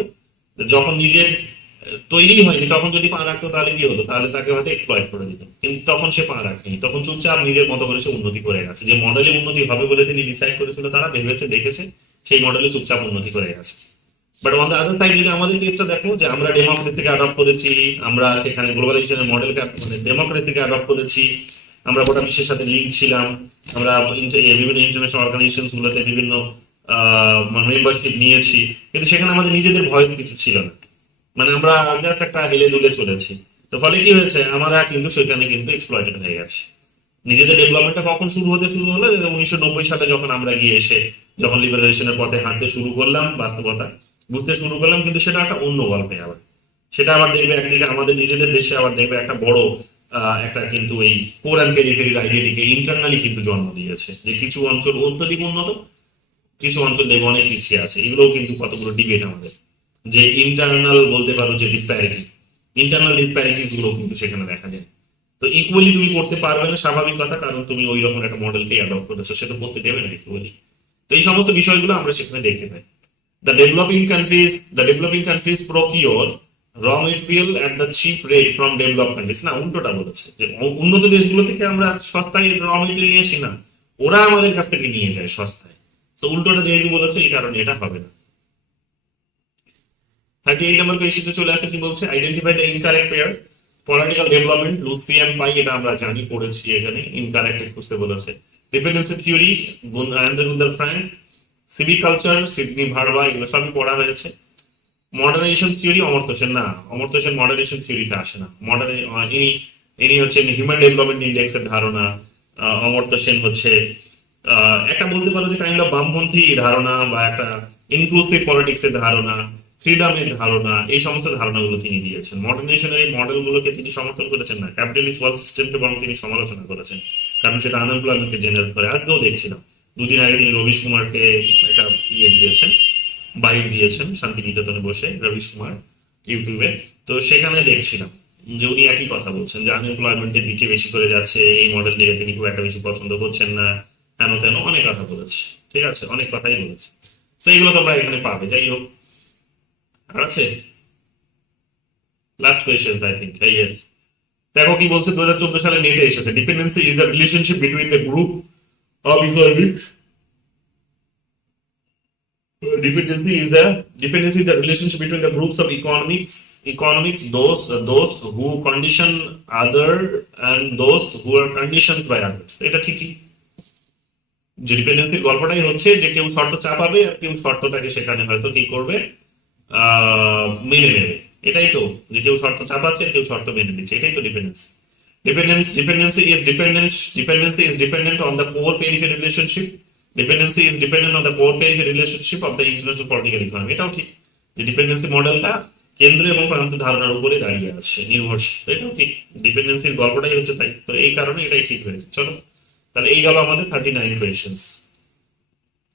যখন নিজের তৈরি হয়নি তখন যদি পা রাখতো, তাহলে কি হতো, তাহলে তাকে হয়তো এক্সপ্লয়েট করে দিত। কিন্তু তখন সে পা রাখেনি, তখন চুপচাপ নিজের মতো করে সে উন্নতি করে গেছে। যে মডেলে উন্নতি হবে বলে তিনি ডিসাইড করেছিল, তারা ভেবেছে দেখেছে, সেই মডেলে চুপচাপ উন্নতি করে গেছে। But on the other side যদি আমাদের কেসটা দেখো, যে আমরা ডেমোক্রেসিকে অ্যাডপ্ট করেছি, আমরা সেখানে গ্লোবালাইজেশনের মডেলকে মানে ডেমোক্রেসিকে অ্যাডপ্ট করেছি, আমরা গোটা বিশ্বের সাথে লিঙ্ক ছিলাম, আমরা বিভিন্ন ইন্টারন্যাশনাল অর্গানাইজেশন গুলোতে বিভিন্ন মেম্বারশিপ নিয়েছি, কিন্তু সেখানে আমাদের নিজেদের ভয়েস কিছু ছিল না, মানে আমরা জাস্ট একটা হেলে দুলে চলেছি। তো ফলে কি হয়েছে, আমরা কিন্তু সেখানে কিন্তু এক্সপ্লয়েটেড হয়ে গেছি। নিজেদের ডেভেলপমেন্টটা কখন শুরু হলো, 1990 সালে যখন আমরা গিয়ে এসে যখন লিবারেশনের পথে হাঁটতে শুরু করলাম, বাস্তবতা বুঝতে শুরু করলাম, কিন্তু সেটা একটা অন্য গল্পে। আবার সেটা আবার দেখবে একদিকে আমাদের নিজেদের দেশে আবার দেখবে একটা বড় একটা কিন্তু এই কোর অ্যান্ড পেরিফেরির আইডিয়াটিকে ইন্টারনালি কিন্তু জন্ম দিয়েছে, যে কিছু অঞ্চল অত্যধিক উন্নত, কিছু অঞ্চল দেখবে অনেক পিছিয়ে আছে। এগুলোও কিন্তু কতগুলো ডিবেট আমাদের, যে ইন্টারনাল বলতে পারো যে ডিসপ্যারিটি, ইন্টারনাল ডিসপ্যারিটিস গুলো কিন্তু সেখানে দেখা যায়। তো তো ইকুয়ালি তুমি করতে পারবে না, স্বাভাবিক কথা, কারণ তুমি ওই রকম একটা মডেলকে অ্যাডপ্ট করেছো, সেটা করতে দেবে না ইকুয়ালি। তো এই সমস্ত বিষয়গুলো আমরা সেখানে দেখতে পাই। The developing countries procure raw material at the cheap rate from developed countries। না, উল্টোটা বলেছে যে উন্নত দেশগুলো থেকে আমরা সস্তায় র মেটেরিয়াল নিয়ে আসি না, ওরা আমাদের কাছ থেকে নিয়ে যায় সস্তায়। তো উল্টোটা যেহেতু বলেছে এই কারণে এটা হবে না। 38 নম্বর কোয়েশ্চেনে চলে আসে, কি বলছে? Identify the incorrect pair. Political development, Lucian Pye, এটা আমরা জানি, পড়েছি এখানে। ইনকারেক্ট খুঁজতে বলেছে। Dependency theory, Gunder Frank. Civic culture, Sidney Verba, এগুলো সবই পড়া হয়েছে। Modernisation theory, Amartya Sen. না, অমর্ত্য সেন মডার্নাইজেশন থিওরিতে আসে না। ইনি হচ্ছে হিউম্যান ডেভেলপমেন্ট ইন্ডেক্সের ধারণা। অমর্ত্য সেন হচ্ছে একটা বলতে পারো যে কাইন্ড অফ বামপন্থী ধারণা বা একটা ইনক্লুসিভ পলিটিক্সের ধারণা, ফ্রিডমের ধারণা, এই সমস্ত ধারণাগুলো তিনি দিয়েছেন। মডার্নাইজেশনের এই মডেলগুলোকে তিনি সমর্থন করেছেন না, ক্যাপিটালিস্ট ওয়ার্ল্ড সিস্টেমকে বরং তিনি সমালোচনা করেছেন, কারণ সেটা আনএমপ্লয়মেন্টকে জেনারেট করে। আজকেও দেখছিলাম, দুদিন আগে তিনি রবিশ কুমারকে একটা দিয়েছেন, বাইক দিয়েছেন শান্তিনিকেতনে বসে, রবিশ কুমার ইউটিউবে। তো সেখানে দেখছিলাম যে উনি একই কথা বলছেন যে আনএমপ্লয়মেন্টের দিকে বেশি করে যাচ্ছে, এই মডেল থেকে তিনি খুব একটা বেশি পছন্দ করছেন না, হেন তেন অনেক কথা বলেছে। ঠিক আছে, অনেক কথাই বলেছে। তো এইগুলো তোমরা এখানে পাবে। যাই হোক, আর আছে last question I think. Yes, দেখো কি বলছে, 2014 সালে নেটে এসেছে, dependency is a relationship between the group of economics. Dependency is a relationship between the groups of economics, those who condition other and those who are conditioned by others। এটা ঠিকই, যে ডিপেন্ডেন্সির গল্পটাই হচ্ছে যে কেউ শর্ত চাপাবে আর কেউ শর্তটাকে সেখানে হয়তো কি করবে, মেনে নেবে। এটাই তো, যে কেউ শর্ত চাপাচ্ছে কেউ শর্ত মেনে নিচ্ছে, এটাই তো dependency. Dependency is dependent on the core periphery relationship. Dependency is dependent on the core periphery relationship of the international political economy। এটাও ঠিক, যে ডিপেন্ডেন্সি মডেলটা কেন্দ্র এবং প্রান্ত ধারণার উপরে দাঁড়িয়ে আছে, নির্ভরশীল। এটাও ঠিক, ডিপেন্ডেন্সির গল্পটাই হচ্ছে তাই। তো এই কারণে এটাই ঠিক হয়েছে। চলো, তাহলে এই গেল আমাদের 39 কোয়েশ্চেন্স।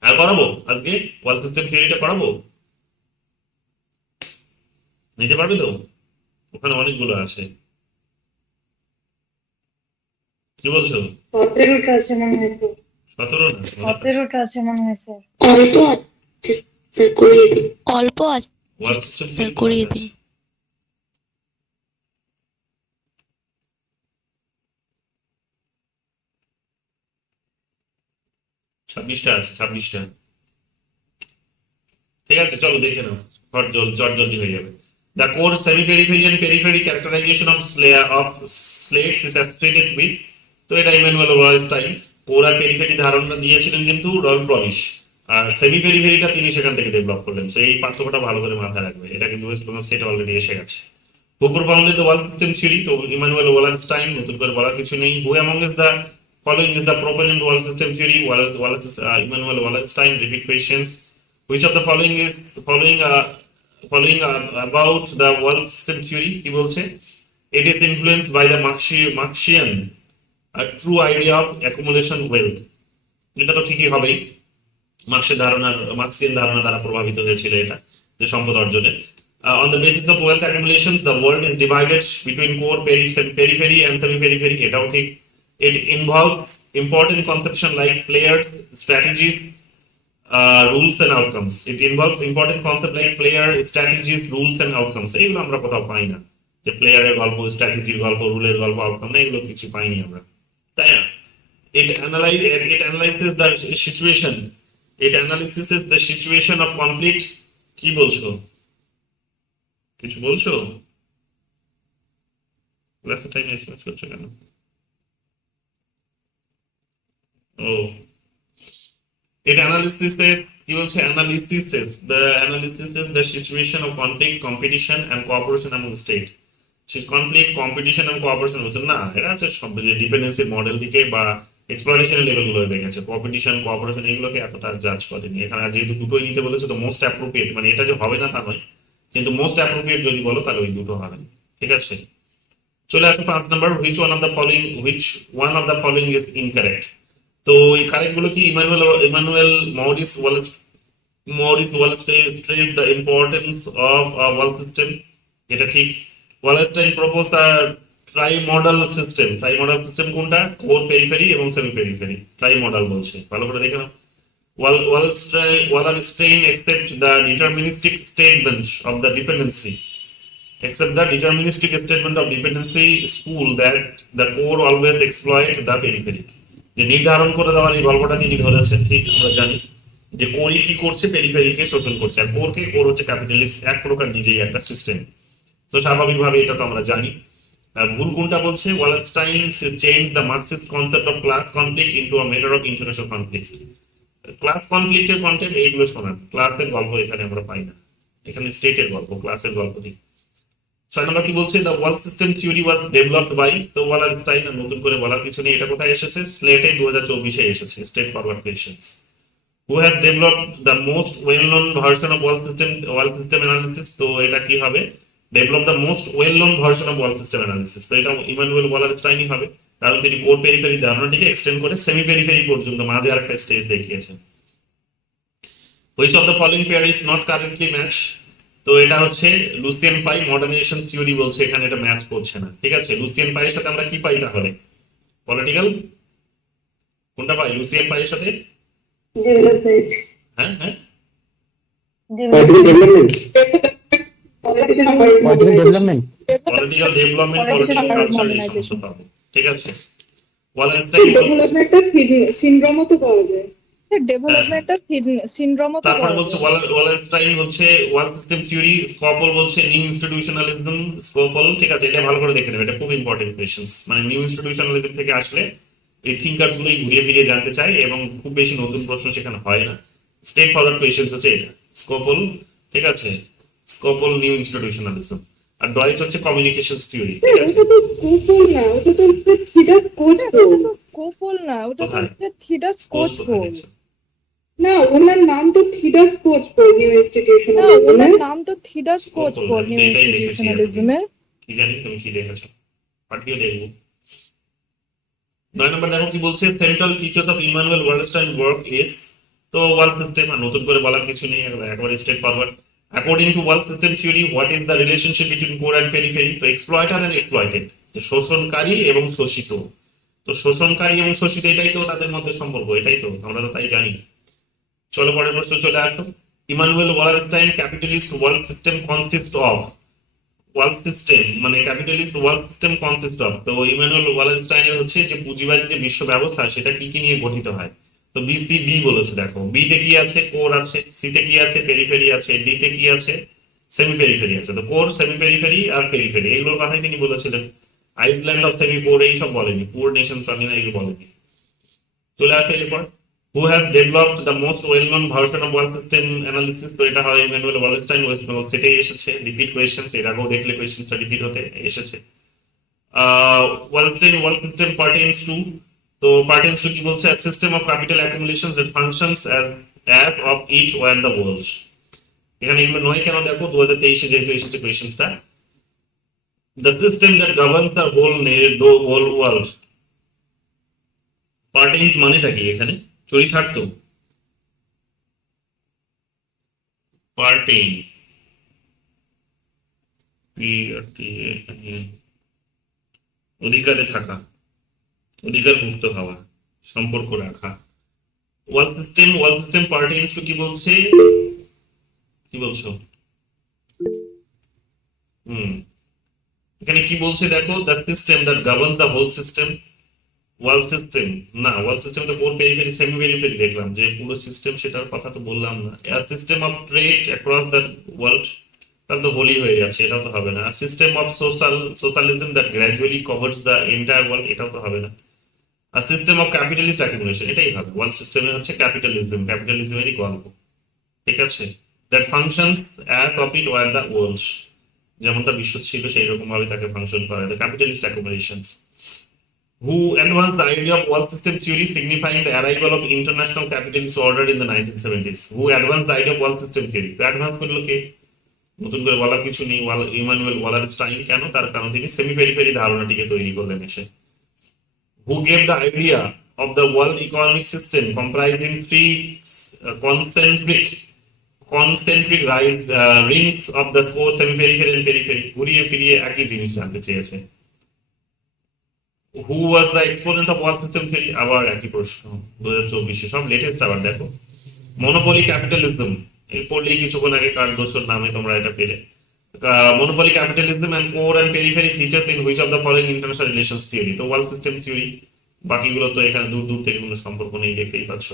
আর করাবো আজকে ওয়াল সিস্টেম থিওরিটা করাবো, নিতে পারবে তো? ওখানে অনেকগুলো আছে, কি বলছো? 17টা আছে মনে হয় স্যার। 17 না, 17টা আছে মনে হয় স্যার। অল্প আছে স্যার, করিয়ে দিন। অল্প আছে ওয়াল সিস্টেম স্যার, করিয়ে দিন। 26টা আছে, 26টা। ঠিক আছে, চলো দেখে নাও, চট জলদি হয়ে যাবে। The core semi-periphery and periphery characterization of slates is associated with, তো এটা ইমানুয়েল ওয়ালস্টাইন। কোর আর পেরিফেরি ধারণা দিয়েছিলেন কিন্তু রল প্রবিশ, আর সেমি পেরিফেরিটা তিনি সেখান থেকে ডেভেলপ করলেন। তো এই পার্থক্যটা ভালো করে মাথায় রাখবে, এটা কিন্তু ওয়েস্ট বেঙ্গল সেট অলরেডি এসে গেছে। Who propounded the world system theory? তো ইমানুয়েল ওয়ালস্টাইন, নতুন করে বলার কিছু নেই। Who among is the following is the proponent world system theory? Immanuel Wallerstein. Repeat questions. Which of the following is following about the world system theory? কি বলছে? It is influenced by the Marxian true idea of accumulation wealth। এটা তো ঠিকই হবেই, মার্ক্সিয়ান ধারণা দ্বারা প্রভাবিত হয়েছিল এটা, যে সম্পদ অর্জনের। On the basis of wealth accumulations, the world is divided between core, periphery and semi-periphery। এটাও ঠিক। It involves important conception like players, strategies, rules and outcomes। It involves important concept like player, strategies, rules and outcomes। এগুলো আমরা কোথাও পাই না, যে প্লেয়ারের গল্প, স্ট্র্যাটেজির গল্প, রুলের গল্প, আউটকাম না, এগুলো কিছু পাইনি আমরা, তাই না? It analyzes the situation. It analyzes the situation of conflict। কি বলছো? কিছু বলছো? ক্লাসে টাইম এসএমএস করছো কেন? It analyzes কি বলছে? The analysis is the situation of conflict, competition and cooperation among state। conflict, competition and cooperation বলছে না, এটা আছে সব যে ডিপেন্ডেন্সি মডেল দিকে বা এক্সপ্লয়টেশনের লেভেলগুলো দেখেছে। কম্পিটিশন, কোঅপারেশন এগুলোকে এতটা জাজ করেনি। এখানে যেহেতু দুটোই নিতে বলেছে, তো মোস্ট অ্যাপ্রোপ্রিয়েট, মানে এটা যে হবে না তা নয়, কিন্তু মোস্ট অ্যাপ্রোপ্রিয়েট যদি বলো তাহলে ওই দুটো হবে। ঠিক আছে, চলে আসো 5 number. which one of the following is incorrect? তো এই কারেক্ট গুলো কি? Immanuel Maurice Wallerstein stressed the importance of a world system। এটা ঠিক। Wallerstein proposed the ট্রাইমোডাল সিস্টেম কোনটা? কোর, পেরিফেরি এবং সেমি পেরিফেরি। ট্রাইমোডাল বলছে, ভালো করে দেখে নাও। Wallerstein accept the deterministic statement of the dependency school that the core always exploit the periphery. যে নির্ধারণ করে দেওয়ার এই গল্পটা তিনি ধরেছেন, ঠিক আমরা জানি যে কোরই কি করছে, পেরিফেরিকে শোষণ করছে। আর কোর হচ্ছে ক্যাপিটালিস্ট এক প্রকার নিজেই একটা সিস্টেম। তো স্বাভাবিকভাবে এটা তো আমরা জানি। ভুল কোনটা বলছে? Wallerstein change the Marxist concept of class conflict into a matter of international conflict. Class কনফ্লিক্টের কন্টেন্ট এইগুলো শোনান, ক্লাসের গল্প এখানে আমরা পাই না, এখানে স্টেটের গল্প, ক্লাসের গল্প নেই। 6 নম্বর কি বলছে? The world system theory was developed by, তো ওয়ালারস্টাইন, নতুন করে বলার কিছু নেই। এটা কোথায় এসেছে? স্লেটে 2024 এসেছে, state forward questions. Who has developed the most well known version of world system analysis. তো এটা কি হবে? Develop the most well known version of world system analysis. তো এটা ইমানুয়েল ওয়ালারস্টাইনই হবে, কারণ তিনি কোর পেরিফেরি ধারণাটিকে এক্সটেন্ড করে সেমি পেরিফেরি পর্যন্ত মাঝে আরেকটা স্টেজ দেখিয়েছেন। Which of the following pair is not currently match? তো এটা হচ্ছে লুসিয়ান পাই মডার্নাইজেশন থিওরি বলছে, এখানে এটা ম্যাচ করছে না। ঠিক আছে, লুসিয়ান পাইয়ের সাথে আমরা কি পাই তাহলে? পলিটিক্যাল কোনটা পাই লুসিয়ান পাইয়ের সাথে? হ্যাঁ হ্যাঁ, পলিটিক্যাল ডেভেলপমেন্ট, পলিটিক্যাল কালচার, এই সমস্ত পাবো। ঠিক আছে, ওয়ালারস্টাইন ডেভেলপমেন্টের সিনড্রোমও তো পাওয়া যায়। ডেভেলপমেন্টের সিনড্রোমও তো তারপর বলছে ওয়ালারস্টাইন বলছে ওয়ার্ল্ড সিস্টেম থিওরি, স্কপল বলছে নিউ ইনস্টিটিউশনালিজম। স্কপল, ঠিক আছে, এটা ভালো করে দেখে নেবে, এটা খুব ইম্পর্টেন্ট কোয়েশ্চেন্স। মানে নিউ ইনস্টিটিউশনালিজম থেকে আসলে এই থিঙ্কার গুলোই ঘুরিয়ে ফিরিয়ে জানতে চাই এবং খুব বেশি নতুন প্রশ্ন সেখানে হয় না। স্টেট ফরওয়ার্ড কোয়েশ্চেন্স হচ্ছে এটা, স্কপল। ঠিক আছে, স্কপল নিউ ইনস্টিটিউশনালিজম। আর ডয়েচ হচ্ছে কমিউনিকেশনস থিওরি। ঠিক আছে, ওটা তো স্কোপল না, ওটা তো থিডাস কোচ পোল। স্কোপল না, ওটা তো থিডাস কোচ পোল। না, ওনার নাম তো থিডাস কোচ পোল নিউ ইনস্টিটিউশনালিজম। ওনার নাম তো থিডাস কোচ পোল নিউ ইনস্টিটিউশনালিজমের। কি জানি তুমি কি দেখেছো, পাঠিয়ে দেখবো। 9 নম্বর দেখো কি বলছে? Central features of Immanuel Wallerstein work is, তো ওয়ার্ল্ড সিস্টেম, আর নতুন করে বলার কিছু নেই, একবারে straightforward. According to world system theory, what is the relationship between core and periphery? তো এক্সপ্লয়েটার এন্ড এক্সপ্লয়েটেড, যে শোষণকারী এবং শোষিত। তো শোষণকারী এবং শোষিত, এটাই তো তাদের মধ্যে সম্পর্ক, এটাই তো আমরা তো তাই জানি। চলো পরের প্রশ্ন চলে আসো। Immanuel Wallerstein capitalist world system consist of, world system মানে capitalist world system consist of. তো ইমানুয়েল ওয়ালারস্টাইনের হচ্ছে যে পুঁজিবাদী যে বিশ্ব ব্যবস্থা, সেটা কি কি নিয়ে গঠিত হয়? তো বি সি ডি বলেছে। দেখো, বি তে কি আছে? কোর আছে। সি তে কি আছে? পেরিফেরি আছে। ডি তে কি আছে? সেমি পেরিফেরি আছে। তো কোর, সেমি পেরিফেরি আর পেরিফেরি, এগুলোর কথাই তিনি বলেছিলেন। আইসল্যান্ড অফ সেমি কোর এইসব বলেনি, পুর নেশনস আমি না, এগুলো বলেনি। চলে আসে এরপর, who has developed the most well-known version of world system analysis? তো এটা হয় ইমানুয়েল ওয়ালারস্টাইন, ওয়েস্ট বেঙ্গল স্টেটেই এসেছে। রিপিট কোয়েশ্চেন্স, এর আগেও দেখলে কোয়েশ্চেন্সটা রিপিট হতে এসেছে। ওয়ালারস্টাইন ওয়ার্ল্ড সিস্টেম পার্টেন্স টু, তো পার্টেন্স টু কি বলছে? a system of capital accumulations that functions as of it were the world। এখানে এগুলো নয় কেন? দেখো 2023 যেহেতু এসেছে কোয়েশ্চেন্সটা, the system that governs the whole world। পার্টেন্স মানেটা কি এখানে? চরিতার্থ, পার্টেন, অধিকারে থাকা, অধিকারভুক্ত হওয়া, সম্পর্ক রাখা। ওয়ার্ল্ড সিস্টেম পার্টেন্স টু কি বলছে? কি বলছো? এখানে কি বলছে দেখো, the system that governs the whole system. World system না, ওয়ার্ল্ড সিস্টেম তো কোর পেরিফেরি সেমি পেরিফেরি দেখলাম, যে পুরো সিস্টেম সেটার কথা তো বললাম না। আর system of trade across the world, তাহলে তো হোলি হয়ে যাচ্ছে, এটাও তো হবে না। আর system of socialism that gradually covers the entire world, এটাও তো হবে না। আর সিস্টেম অফ ক্যাপিটালিস্ট অ্যাকুমুলেশন, এটাই হবে। ওয়ার্ল্ড সিস্টেমে হচ্ছে ক্যাপিটালিজমেরই গল্প। ঠিক আছে, that functions as of it were the world, যেমনটা বিশ্ব ছিল সেই রকম ভাবে তাকে ফাংশন করা, the capitalist accumulations. Who advanced the idea of world system theory, signifying the arrival of international capitalist order in the 1970s? Who advanced the idea of world system theory? তো advance করলো কে? নতুন করে বলার কিছু নেই। Emmanuel ওয়ালারস্টাইন। কেন? তার কারণ তিনি সেমি পেরিফেরি ধারণাটিকে তৈরি করলেন এসে। Who gave the idea of the world economic system comprising three concentric rings of the four semi periphery and periphery? ঘুরিয়ে ফিরিয়ে একই জিনিস জানতে চেয়েছে। Who was the exponent of world system theory, আবার একই প্রশ্ন 2024 সব লেটেস্ট। আবার দেখো মনোপলি ক্যাপিটালিজম, এই পড়লেই কিছুক্ষণ আগে কার দোষর নামে তোমরা এটা পেলে। Monopoly capitalism and core and periphery features in which of the following international relations theory, তো ওয়ার্ল্ড সিস্টেম থিওরি। বাকিগুলো তো এখানে দূর দূর থেকে কোনো সম্পর্ক নেই, দেখতেই পাচ্ছ।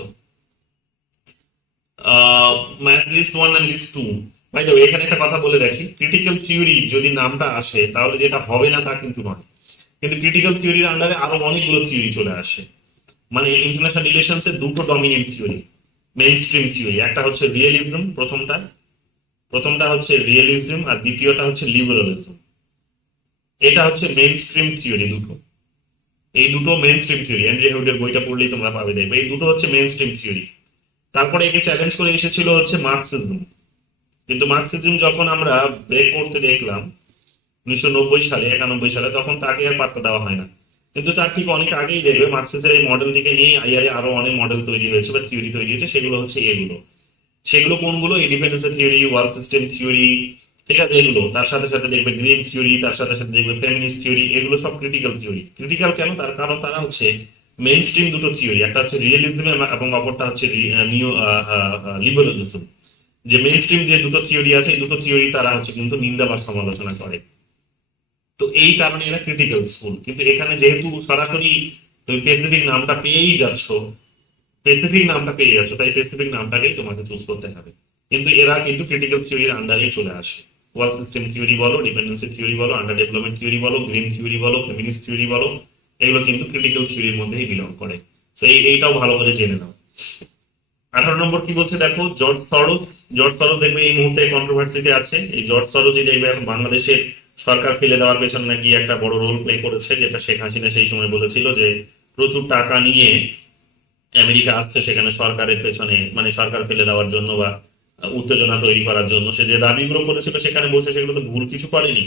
ম্যাথ লিস্ট 1 এন্ড লিস্ট 2, ভাই দেখো এখানে একটা কথা বলে রাখি, ক্রিটিক্যাল থিওরি যদি নামটা আসে তাহলে যেটা হবে না তা কিন্তু নয়, কিন্তু ক্রিটিক্যাল থিওরির আন্ডারে আরো অনেকগুলো থিওরি চলে আসে। মানে ইন্টারন্যাশনাল রিলেশনস এর দুটো dominant theory, main stream theory, একটা হচ্ছে রিয়েলিজম, প্রথমটা হচ্ছে রিয়েলিজম, আর দ্বিতীয়টা হচ্ছে লিবারালিজম। এটা হচ্ছে মেইন স্ট্রিম থিওরি দুটো, এই দুটো মেইন স্ট্রিম থিওরি। অ্যান্ড্রি হেউডের বইটা পড়লেই তোমরা পাবে, দেখবে এই দুটো হচ্ছে মেইন স্ট্রিম থিওরি। তারপরে একে চ্যালেঞ্জ করে এসেছিল হচ্ছে মার্কসিজম, কিন্তু মার্কসিজম যখন আমরা ব্রেক করতে দেখলাম 1990 সালে 91 সালে, তখন তাকে আর পাত্তা দেওয়া হয় না। কিন্তু তার ঠিক অনেক আগেই দেখবে মার্কসিসের এই মডেলটিকে নিয়ে আইআরে আরো অনেক মডেল তৈরি হয়েছে বা থিওরি তৈরি হয়েছে, সেগুলো হচ্ছে এগুলো। সেগুলো কোনগুলো? Independence theory, world system theory, ঠিক আছে, এগুলো। তার সাথে সাথে দেখবে গ্রিন থিওরি, তার সাথে সাথে দেখবে ফেমিনিস্ট থিওরি, এগুলো সব ক্রিটিক্যাল থিওরি। ক্রিটিক্যাল কেন? তার কারণ তারা হচ্ছে মেইন স্ট্রিম দুটো থিওরি, একটা হচ্ছে রিয়েলিজম এবং অপরটা হচ্ছে নিউ লিবারালিজম। যে মেইন স্ট্রিম যে দুটো থিওরি আছে, এই দুটো থিওরি তারা হচ্ছে কিন্তু নিন্দা বা সমালোচনা করে। তো এই কারণে এরা ক্রিটিক্যাল স্কুল। কিন্তু এখানে যেহেতু সরাসরি তুমি স্পেসিফিক নামটা পেয়েই যাচ্ছ, তাই স্পেসিফিক নামটাকেই তোমাকে চুজ করতে হবে। কিন্তু এরা কিন্তু ক্রিটিক্যাল থিওরির আন্ডারেই চলে আসে। ওয়ার্ল্ড সিস্টেম থিওরি বলো, ডিপেন্ডেন্সি থিওরি বলো, আন্ডার ডেভেলপমেন্ট থিওরি বলো, গ্রিন থিওরি বলো, ফেমিনিস্ট থিওরি বলো, এগুলো কিন্তু ক্রিটিক্যাল থিওরির মধ্যেই বিলং করে। তো এইটাও ভালো করে জেনে নাও। 18 নম্বর কি বলছে দেখো, জর্জ সরোজ দেখবে এই মুহূর্তে কন্ট্রোভার্সিতে আছে। এই জর্জ সরোজই দেখবে এখন বাংলাদেশের সরকার ফেলে দেওয়ার পেছনে নাকি একটা বড় রোল প্লে করেছে, যেটা শেখ হাসিনা সেই সময় বলেছিল যে প্রচুর টাকা নিয়ে আমেরিকা আসছে সেখানে সরকারের পেছনে, মানে সরকার ফেলে দেওয়ার জন্য বা উত্তেজনা তৈরি করার জন্য। সে যে দাবিগুলো করেছিল সেখানে বসে, সেগুলো তো ভুল কিছু করেনি।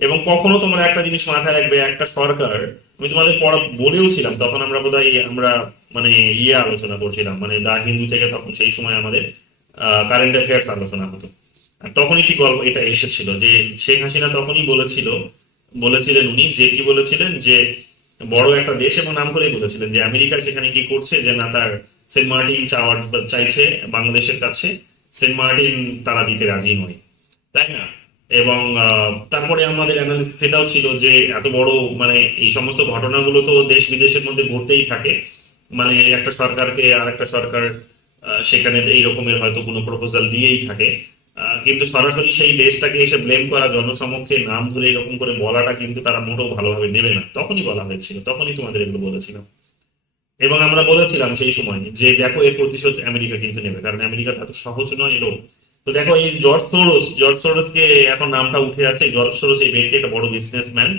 এবং কখনো তোমরা একটা জিনিস মাথায় রাখবে, একটা সরকার, আমি তোমাদের পড়া বলেও ছিলাম তখন, আমরা মানে আলোচনা করছিলাম, মানে দা হিন্দু থেকে তখন সেই সময় আমাদের কারেন্ট অ্যাফেয়ার্স আলোচনা হতো। আর তখনই ঠিক গল্প এটা এসেছিল যে শেখ হাসিনা তখনই বলেছিলেন উনি যে কি বলেছিলেন যে বড় একটা দেশ, এবং নাম করেই বলেছিলেন যে আমেরিকা সেখানে কি করছে, যে না তার সেন্ট মার্টিন চাইছে বাংলাদেশের কাছে, সেন্ট মার্টিন তারা দিতে রাজি নয়, তাই না? এবং তারপরে আমাদের অ্যানালিসিস সেটাও ছিল যে এত বড়, মানে এই সমস্ত ঘটনাগুলো তো দেশ বিদেশের মধ্যে ঘটতেই থাকে, মানে একটা সরকারকে আর একটা সরকার সেখানে এই রকমের হয়তো কোনো প্রপোজাল দিয়েই থাকে, কিন্তু সরাসরি সেই দেশটাকে এসে ব্লেম করা, জনসমক্ষে নাম ধরে এরকম করে বলাটা কিন্তু তারা মোটেও ভালোভাবে নেবে না। তখনই বলা হয়েছিল, তখনই তোমাদের এগুলো বলেছিলাম। এবং আমরা বলেছিলাম সেই সময় যে দেখো এর প্রতিশোধ আমেরিকা কিন্তু নেবে, কারণ আমেরিকা এত সহজ নয় এলো। তো দেখো এই জর্জ সোরোসকে এখন নামটা উঠে আসে। জর্জ সোরোস এই ব্যক্তি একটা বড় বিজনেসম্যান,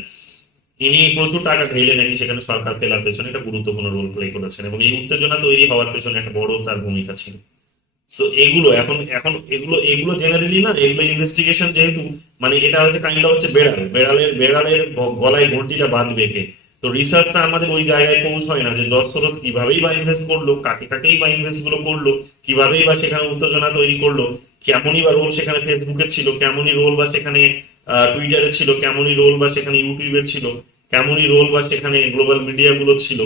ইনি প্রচুর টাকা ঢেলে নাকি সেখানে সরকার ফেলার পেছনে একটা গুরুত্বপূর্ণ রোল প্লে করেছেন, এবং এই উত্তেজনা তৈরি হওয়ার পেছনে একটা বড় তার ভূমিকা ছিল। সো এগুলো এখন এখন এগুলো এগুলো জেনারেলি না, এগুলো ইনভেস্টিগেশন, যেহেতু মানে এটা হচ্ছে কাইন্ড হচ্ছে বেড়ালের গলায় ঘন্টিটা বাঁধবে কে। তো রিসার্চটা আমাদের ওই জায়গায় পৌঁছয় না যে জর্জ সোরস কিভাবেই বা ইনভেস্ট করলো, কাকেই বা ইনভেস্ট গুলো করলো, কিভাবেই বা সেখানে উত্তেজনা তৈরি করলো, কেমনই বা রোল সেখানে ফেসবুকে ছিল, কেমনই রোল বা সেখানে টুইটারে ছিল, কেমনই রোল বা সেখানে ইউটিউবের ছিল, কেমনই রোল বা সেখানে গ্লোবাল মিডিয়া গুলো ছিল,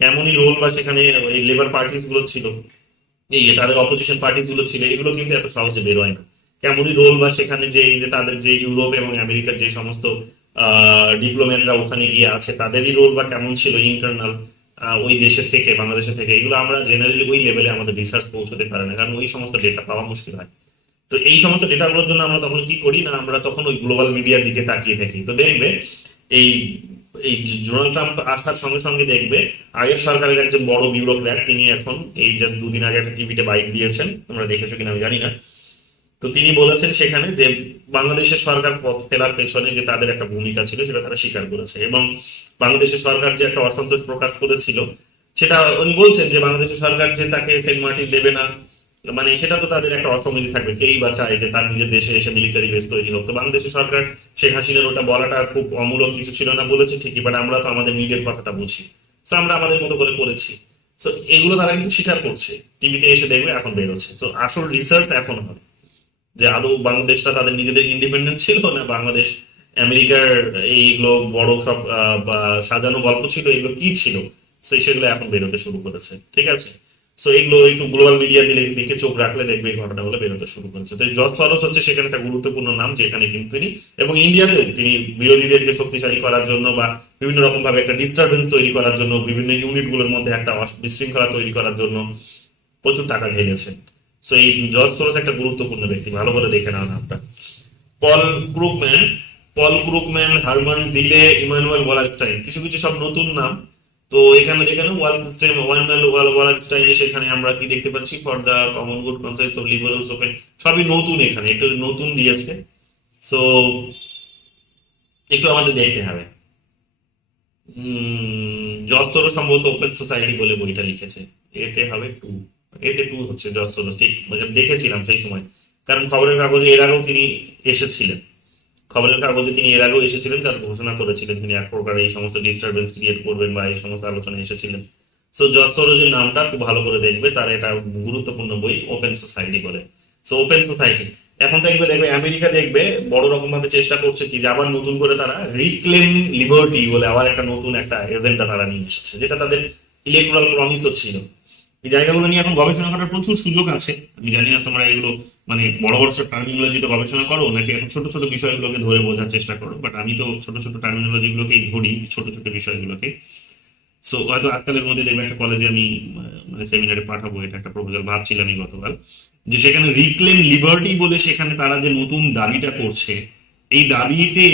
কেমনই রোল বা সেখানে লেবার পার্টিস গুলো ছিল, এই তাদের অপোজিশন পার্টিস গুলো ছিল, এগুলো কিন্তু এত সহজে বেরোয় না। কেমনই রোল বা সেখানে যে তাদের যে ইউরোপ এবং আমেরিকার যে সমস্ত ডিপ্লোম্যাটরা ওখানে গিয়ে আছে, তাদেরই রোল বা কেমন ছিল ইন্টারনাল ওই দেশের থেকে, বাংলাদেশের থেকে, এগুলো আমরা জেনারেলি ওই লেভেলে আমাদের রিসার্চ পৌঁছতে পারে না, কারণ ওই সমস্ত ডেটা পাওয়া মুশকিল হয়। তো এই সমস্ত ডেটাগুলোর জন্য আমরা তখন কি করি না, আমরা তখন ওই গ্লোবাল মিডিয়ার দিকে তাকিয়ে থাকি। তো দেখবে এই এই ডোনাল্ড ট্রাম্প আসার সঙ্গে সঙ্গে দেখবে আগের সরকারের একজন বড় বিউরোক্র্যাট, তিনি এখন এই জাস্ট দুদিন আগে একটা টিভিতে বাইট দিয়েছেন, তোমরা দেখেছো কিনা আমি জানি না। তো তিনি বলেছেন সেখানে যে বাংলাদেশের সরকার পথ ফেলার পেছনে যে তাদের একটা ভূমিকা ছিল সেটা তারা স্বীকার করেছে, এবং বাংলাদেশের সরকার যে একটা অসন্তোষ প্রকাশ করেছিল সেটা উনি বলছেন যে বাংলাদেশের সরকার যে তাকে সেন্ট মার্টিন দেবে না, মানে সেটা তো তাদের একটা অসমিতি থাকবে, কেই বা চায় যে তার নিজের দেশে এসে মিলিটারি বেস তৈরি হোক। তো বাংলাদেশের সরকার শেখ হাসিনার ওটা বলাটা খুব অমূলক কিছু ছিল না বলেছে ঠিকই, বাট আমরা তো আমাদের নিজের কথাটা বুঝি, তো আমরা আমাদের মতো করে করেছি। তো এগুলো তারা কিন্তু স্বীকার করছে, টিভিতে এসে দেখবে এখন বেরোচ্ছে। তো আসল রিসার্চ এখন হবে যে আদৌ বাংলাদেশটা তাদের নিজেদের ইন্ডিপেন্ডেন্ট ছিল না বাংলাদেশ আমেরিকার এইগুলো বড় সব বা সাজানো গল্প ছিল, এগুলো কি ছিল, সেগুলো এখন বেরোতে শুরু করেছে। ঠিক আছে, সো এগুলো একটু গ্লোবাল মিডিয়া দিকে চোখ রাখলে দেখবে এই ঘটনাগুলো বেরোতে শুরু করেছে। তো জর্জ সরোস হচ্ছে সেখানে একটা গুরুত্বপূর্ণ নাম, যেখানে কিন্তু তিনি এবং ইন্ডিয়াতেও তিনি বিরোধীদেরকে শক্তিশালী করার জন্য বা বিভিন্ন রকম ভাবে একটা ডিস্টারবেন্স তৈরি করার জন্য, বিভিন্ন ইউনিট গুলোর মধ্যে একটা বিশৃঙ্খলা তৈরি করার জন্য প্রচুর টাকা ঢেলেছেন। সো এই জর্জ সরোস একটা গুরুত্বপূর্ণ ব্যক্তি, ভালো করে দেখে নেওয়া নামটা। পল ক্রুকম্যান, হারমান ডিলে, ইমানুয়েল ওয়ালারস্টাইন, কিছু কিছু সব নতুন নাম। তো এখানে দেখেন ওয়ালারস্টাইন, সেখানে আমরা কি দেখতে পাচ্ছি, for the common good consensus of liberals open, সবই নতুন, এখানে একটু নতুন দিয়েছে। সো একটু আমাদের দেখতে হবে। জর্জ সরোস সম্ভবত ওপেন সোসাইটি বলে বইটা লিখেছে, এতে হবে টু, এতে টু হচ্ছে জর্জ সরোস, ঠিক দেখেছিলাম সেই সময়, কারণ খবরের কাগজে এর আগেও তিনি এসেছিলেন, তার ঘোষণা করেছিলেন তিনি এক প্রকার এই সমস্ত ডিস্টারবেন্স ক্রিয়েট করবেন বা এই সমস্ত আলোচনা এসেছিলেন। সো জর্জ সরোজের নামটা খুব ভালো করে দেখবে, তার এটা গুরুত্বপূর্ণ বই ওপেন সোসাইটি বলে। সো ওপেন সোসাইটি এখন দেখবে আমেরিকা দেখবে বড় রকম ভাবে চেষ্টা করছে কি যে আবার নতুন করে তারা রিক্লেম লিবার্টি বলে আবার একটা নতুন একটা এজেন্ডা তারা নিয়ে এসেছে, যেটা তাদের ইলেকট্রাল প্রমিসও ছিল। এই জায়গাগুলো নিয়ে এখন গবেষণা করার প্রচুর সুযোগ আছে। আমি জানি না তোমরা এগুলো মানে বড় বড় সব টার্মিনোলজিতে গবেষণা করো নাকি এখন ছোট ছোট বিষয়গুলোকে ধরে বোঝার চেষ্টা করো, বাট আমি তো ছোট ছোট টার্মিনোলজি গুলোকেই ধরি, ছোট ছোট বিষয়গুলোকে। সো হয়তো আজকালের মধ্যে দেখবে একটা কলেজে আমি মানে সেমিনারে পাঠাবো, এটা একটা প্রপোজাল ভাবছিলাম গতকাল, যে সেখানে রিক্লেম লিবার্টি বলে সেখানে তারা যে নতুন দাবিটা করছে, এই দাবিতে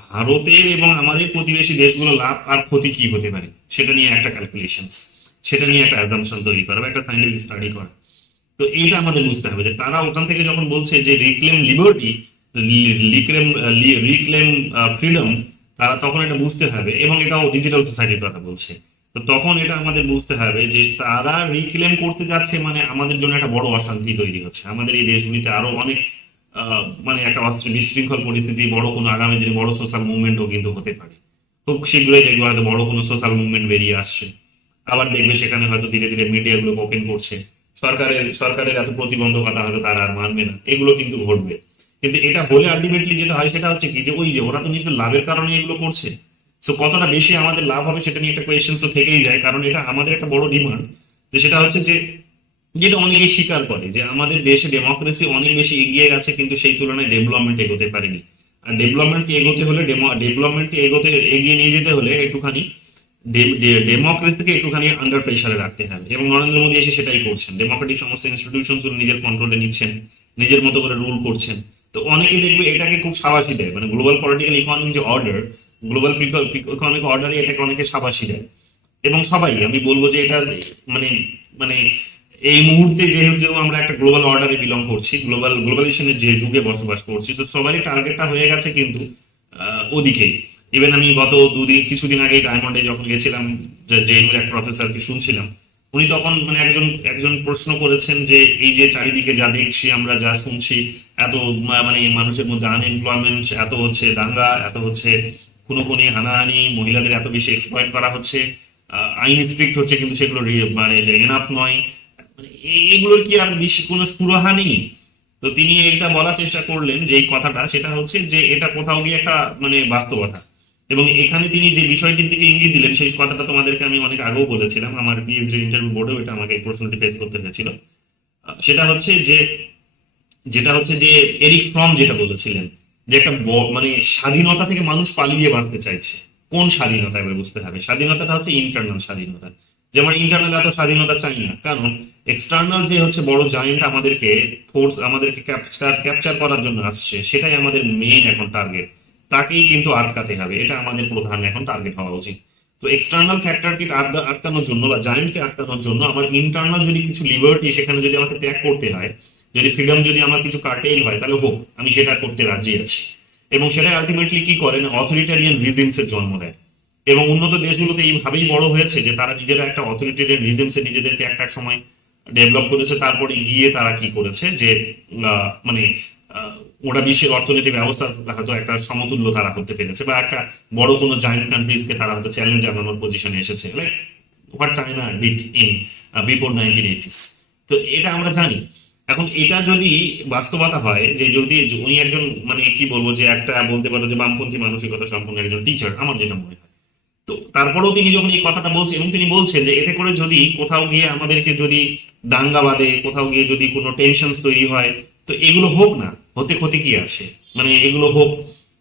ভারতের এবং আমাদের প্রতিবেশী দেশগুলো লাভ আর ক্ষতি কি হতে পারে সেটা নিয়ে একটা ক্যালকুলেশনস, সেটা নিয়ে একটা অ্যাজাম্পশন তৈরি করা বা একটা সাইন্টিফিক স্টাডি করা। তো এইটা আমাদের বুঝতে হবে যে তারা ওখান থেকে যখন বলছে যে রিক্লেম লিবার্টি, রিক্লেম ফ্রিডম, তারা তখন এটা বুঝতে হবে, এবং এটাও ডিজিটাল সোসাইটির কথা বলছে। তো তখন এটা আমাদের বুঝতে হবে যে তারা রিক্লেম করতে যাচ্ছে মানে আমাদের জন্য একটা বড় অশান্তি তৈরি হচ্ছে, আমাদের এই দেশগুলিতে আরো অনেক মানে একটা বিশৃঙ্খল পরিস্থিতি, বড় কোনো আগামী দিনে বড় সোশ্যাল মুভমেন্টও কিন্তু হতে পারে। খুব শীঘ্রই দেখবে হয়তো বড় কোনো সোশ্যাল মুভমেন্ট বেরিয়ে আসছে, আবার দেখবে সেখানে হয়তো ধীরে ধীরে মিডিয়া গুলো ওপেন করছে, সরকারের এত প্রতিবন্ধকতা হয়তো তারা আর মানবে না, এগুলো কিন্তু ঘটবে। কিন্তু এটা হলে আলটিমেটলি যেটা হয় সেটা হচ্ছে কি যে ওই যে ওরা তো নিজেদের লাভের কারণে এগুলো করছে, সো কতটা বেশি আমাদের লাভ হবে সেটা নিয়ে একটা কোয়েশ্চেন তো থেকেই যায়, কারণ এটা আমাদের একটা বড় ডিমান্ড। যে সেটা হচ্ছে যে যেটা অনেকেই স্বীকার করে যে আমাদের দেশে ডেমোক্রেসি অনেক বেশি এগিয়ে গেছে, কিন্তু সেই তুলনায় ডেভেলপমেন্ট এগোতে পারেনি। আর ডেভেলপমেন্ট এগিয়ে নিয়ে যেতে হলে একটুখানি ডেমোক্রেসিকে একটুখানি আন্ডার প্রেসারে রাখতে হবে, এবং নরেন্দ্র মোদী এসে সেটাই করছেন। ডেমোক্রেটিক সমস্ত ইনস্টিটিউশন নিজের কন্ট্রোলে নিচ্ছেন, নিজের মতো করে রুল করছেন। তো অনেকে দেখবে এটাকে খুব সাবাসী দেয়, মানে গ্লোবাল পলিটিক্যাল ইকোনমিক যে অর্ডার, গ্লোবাল ইকোনমিক অর্ডারে এটাকে অনেকে সাবাসী দেয়, এবং সবাই আমি বলবো যে এটা মানে মানে এই মুহূর্তে যেহেতু আমরা একটা গ্লোবাল অর্ডারে বিলং করছি, গ্লোবালাইজেশনের যে যুগে বসবাস করছি, তো সবারই টার্গেটটা হয়ে গেছে কিন্তু ওদিকেই। ইভেন আমি গত কিছুদিন আগে ডায়মন্ডে যখন গেছিলাম, জেএনইউর এক প্রফেসরকে শুনছিলাম, উনি তখন মানে একজন প্রশ্ন করেছেন যে এই যে চারিদিকে যা দেখছি আমরা, যা শুনছি, এত মানে মানুষের মধ্যে আনএমপ্লয়মেন্ট, এত হচ্ছে দাঙ্গা, এত হচ্ছে খুনোখুনি, হানাহানি, মহিলাদের এত বেশি এক্সপ্লয়েট করা হচ্ছে, আইন স্ট্রিক্ট হচ্ছে কিন্তু সেগুলো মানে এনাফ নয়, মানে এগুলোর কি আর বেশি কোনো সুরাহা নেই? তো তিনি এটা বলার চেষ্টা করলেন যে এই কথাটা, সেটা হচ্ছে যে এটা কোথাও গিয়ে একটা মানে বাস্তবতা, এবং এখানে তিনি যে বিষয়টির দিকে ইঙ্গিত দিলেন সেই কথাটা তোমাদেরকে আমি অনেক আগেও বলেছিলাম, আমার পিএইচডি ইন্টারভিউ বোর্ডেও এটা আমাকে প্রশ্নটি পেশ করতে হয়েছিল। সেটা হচ্ছে যে এরিক ফ্রম যেটা বলেছিলেন যে একটা মানে স্বাধীনতা থেকে মানুষ পালিয়ে বাঁচতে চাইছে। কোন স্বাধীনতা এবার বুঝতে হবে, স্বাধীনতাটা হচ্ছে ইন্টারনাল স্বাধীনতা, যেমন ইন্টারনাল এত স্বাধীনতা চাই না, কারণ এক্সটার্নাল যে হচ্ছে বড় জায়েন্ট আমাদেরকে ক্যাপচার করার জন্য আসছে, সেটাই আমাদের মেইন এখন টার্গেট, তাকেই কিন্তু আটকাতে হবে, এটা আমাদের প্রধান এখন টার্গেট হওয়া উচিত। তো এক্সটার্নাল ফ্যাক্টরকে আটকানোর জন্য বা জায়েন্টকে আটকানোর জন্য আমার ইন্টারনাল যদি কিছু লিবার্টি সেখানে যদি আমাকে ত্যাগ করতে হয়, যদি ফ্রিডম যদি আমার কিছু কার্টেইল হয়, তাহলে হোক, আমি সেটা করতে রাজি আছি। এবং সেটা আলটিমেটলি কি করে না, অথরিটারিয়ান রিজিমস এর জন্ম দেয়। এবং উন্নত দেশগুলোতে এইভাবেই বড় হয়েছে যে তারা নিজেরা একটা অথরিটারিয়ান রিজিমসে নিজেদেরকে একটা সময় ডেভেলপ করেছে, তারপরে গিয়ে তারা কি করেছে যে মানে ওটা বিশ্বের অর্থনৈতিক ব্যবস্থার হয়তো একটা সমতুল্য তারা করতে পেরেছে, বা একটা বড় কোনো জায়ান্ট কান্ট্রিজকে তারা হয়তো চ্যালেঞ্জ জানানোর পজিশনে এসেছে, like what China did in before 1980s। তো এটা আমরা জানি। এখন এটা যদি বাস্তবতা হয় যে যদি উনি একজন মানে কি বলবো যে একটা বলতে পারো যে বামপন্থী মানসিকতা সম্পন্ন একজন টিচার, আমার যেটা মনে হয়। তো তারপরেও তিনি যখন এই কথাটা বলছেন এবং তিনি বলছেন যে এতে করে যদি কোথাও গিয়ে আমাদেরকে যদি দাঙ্গা বাঁধে, কোথাও গিয়ে যদি কোনো টেনশন তৈরি হয়, তো এগুলো হোক না, হতে ক্ষতি কি আছে, মানে এগুলো হোক,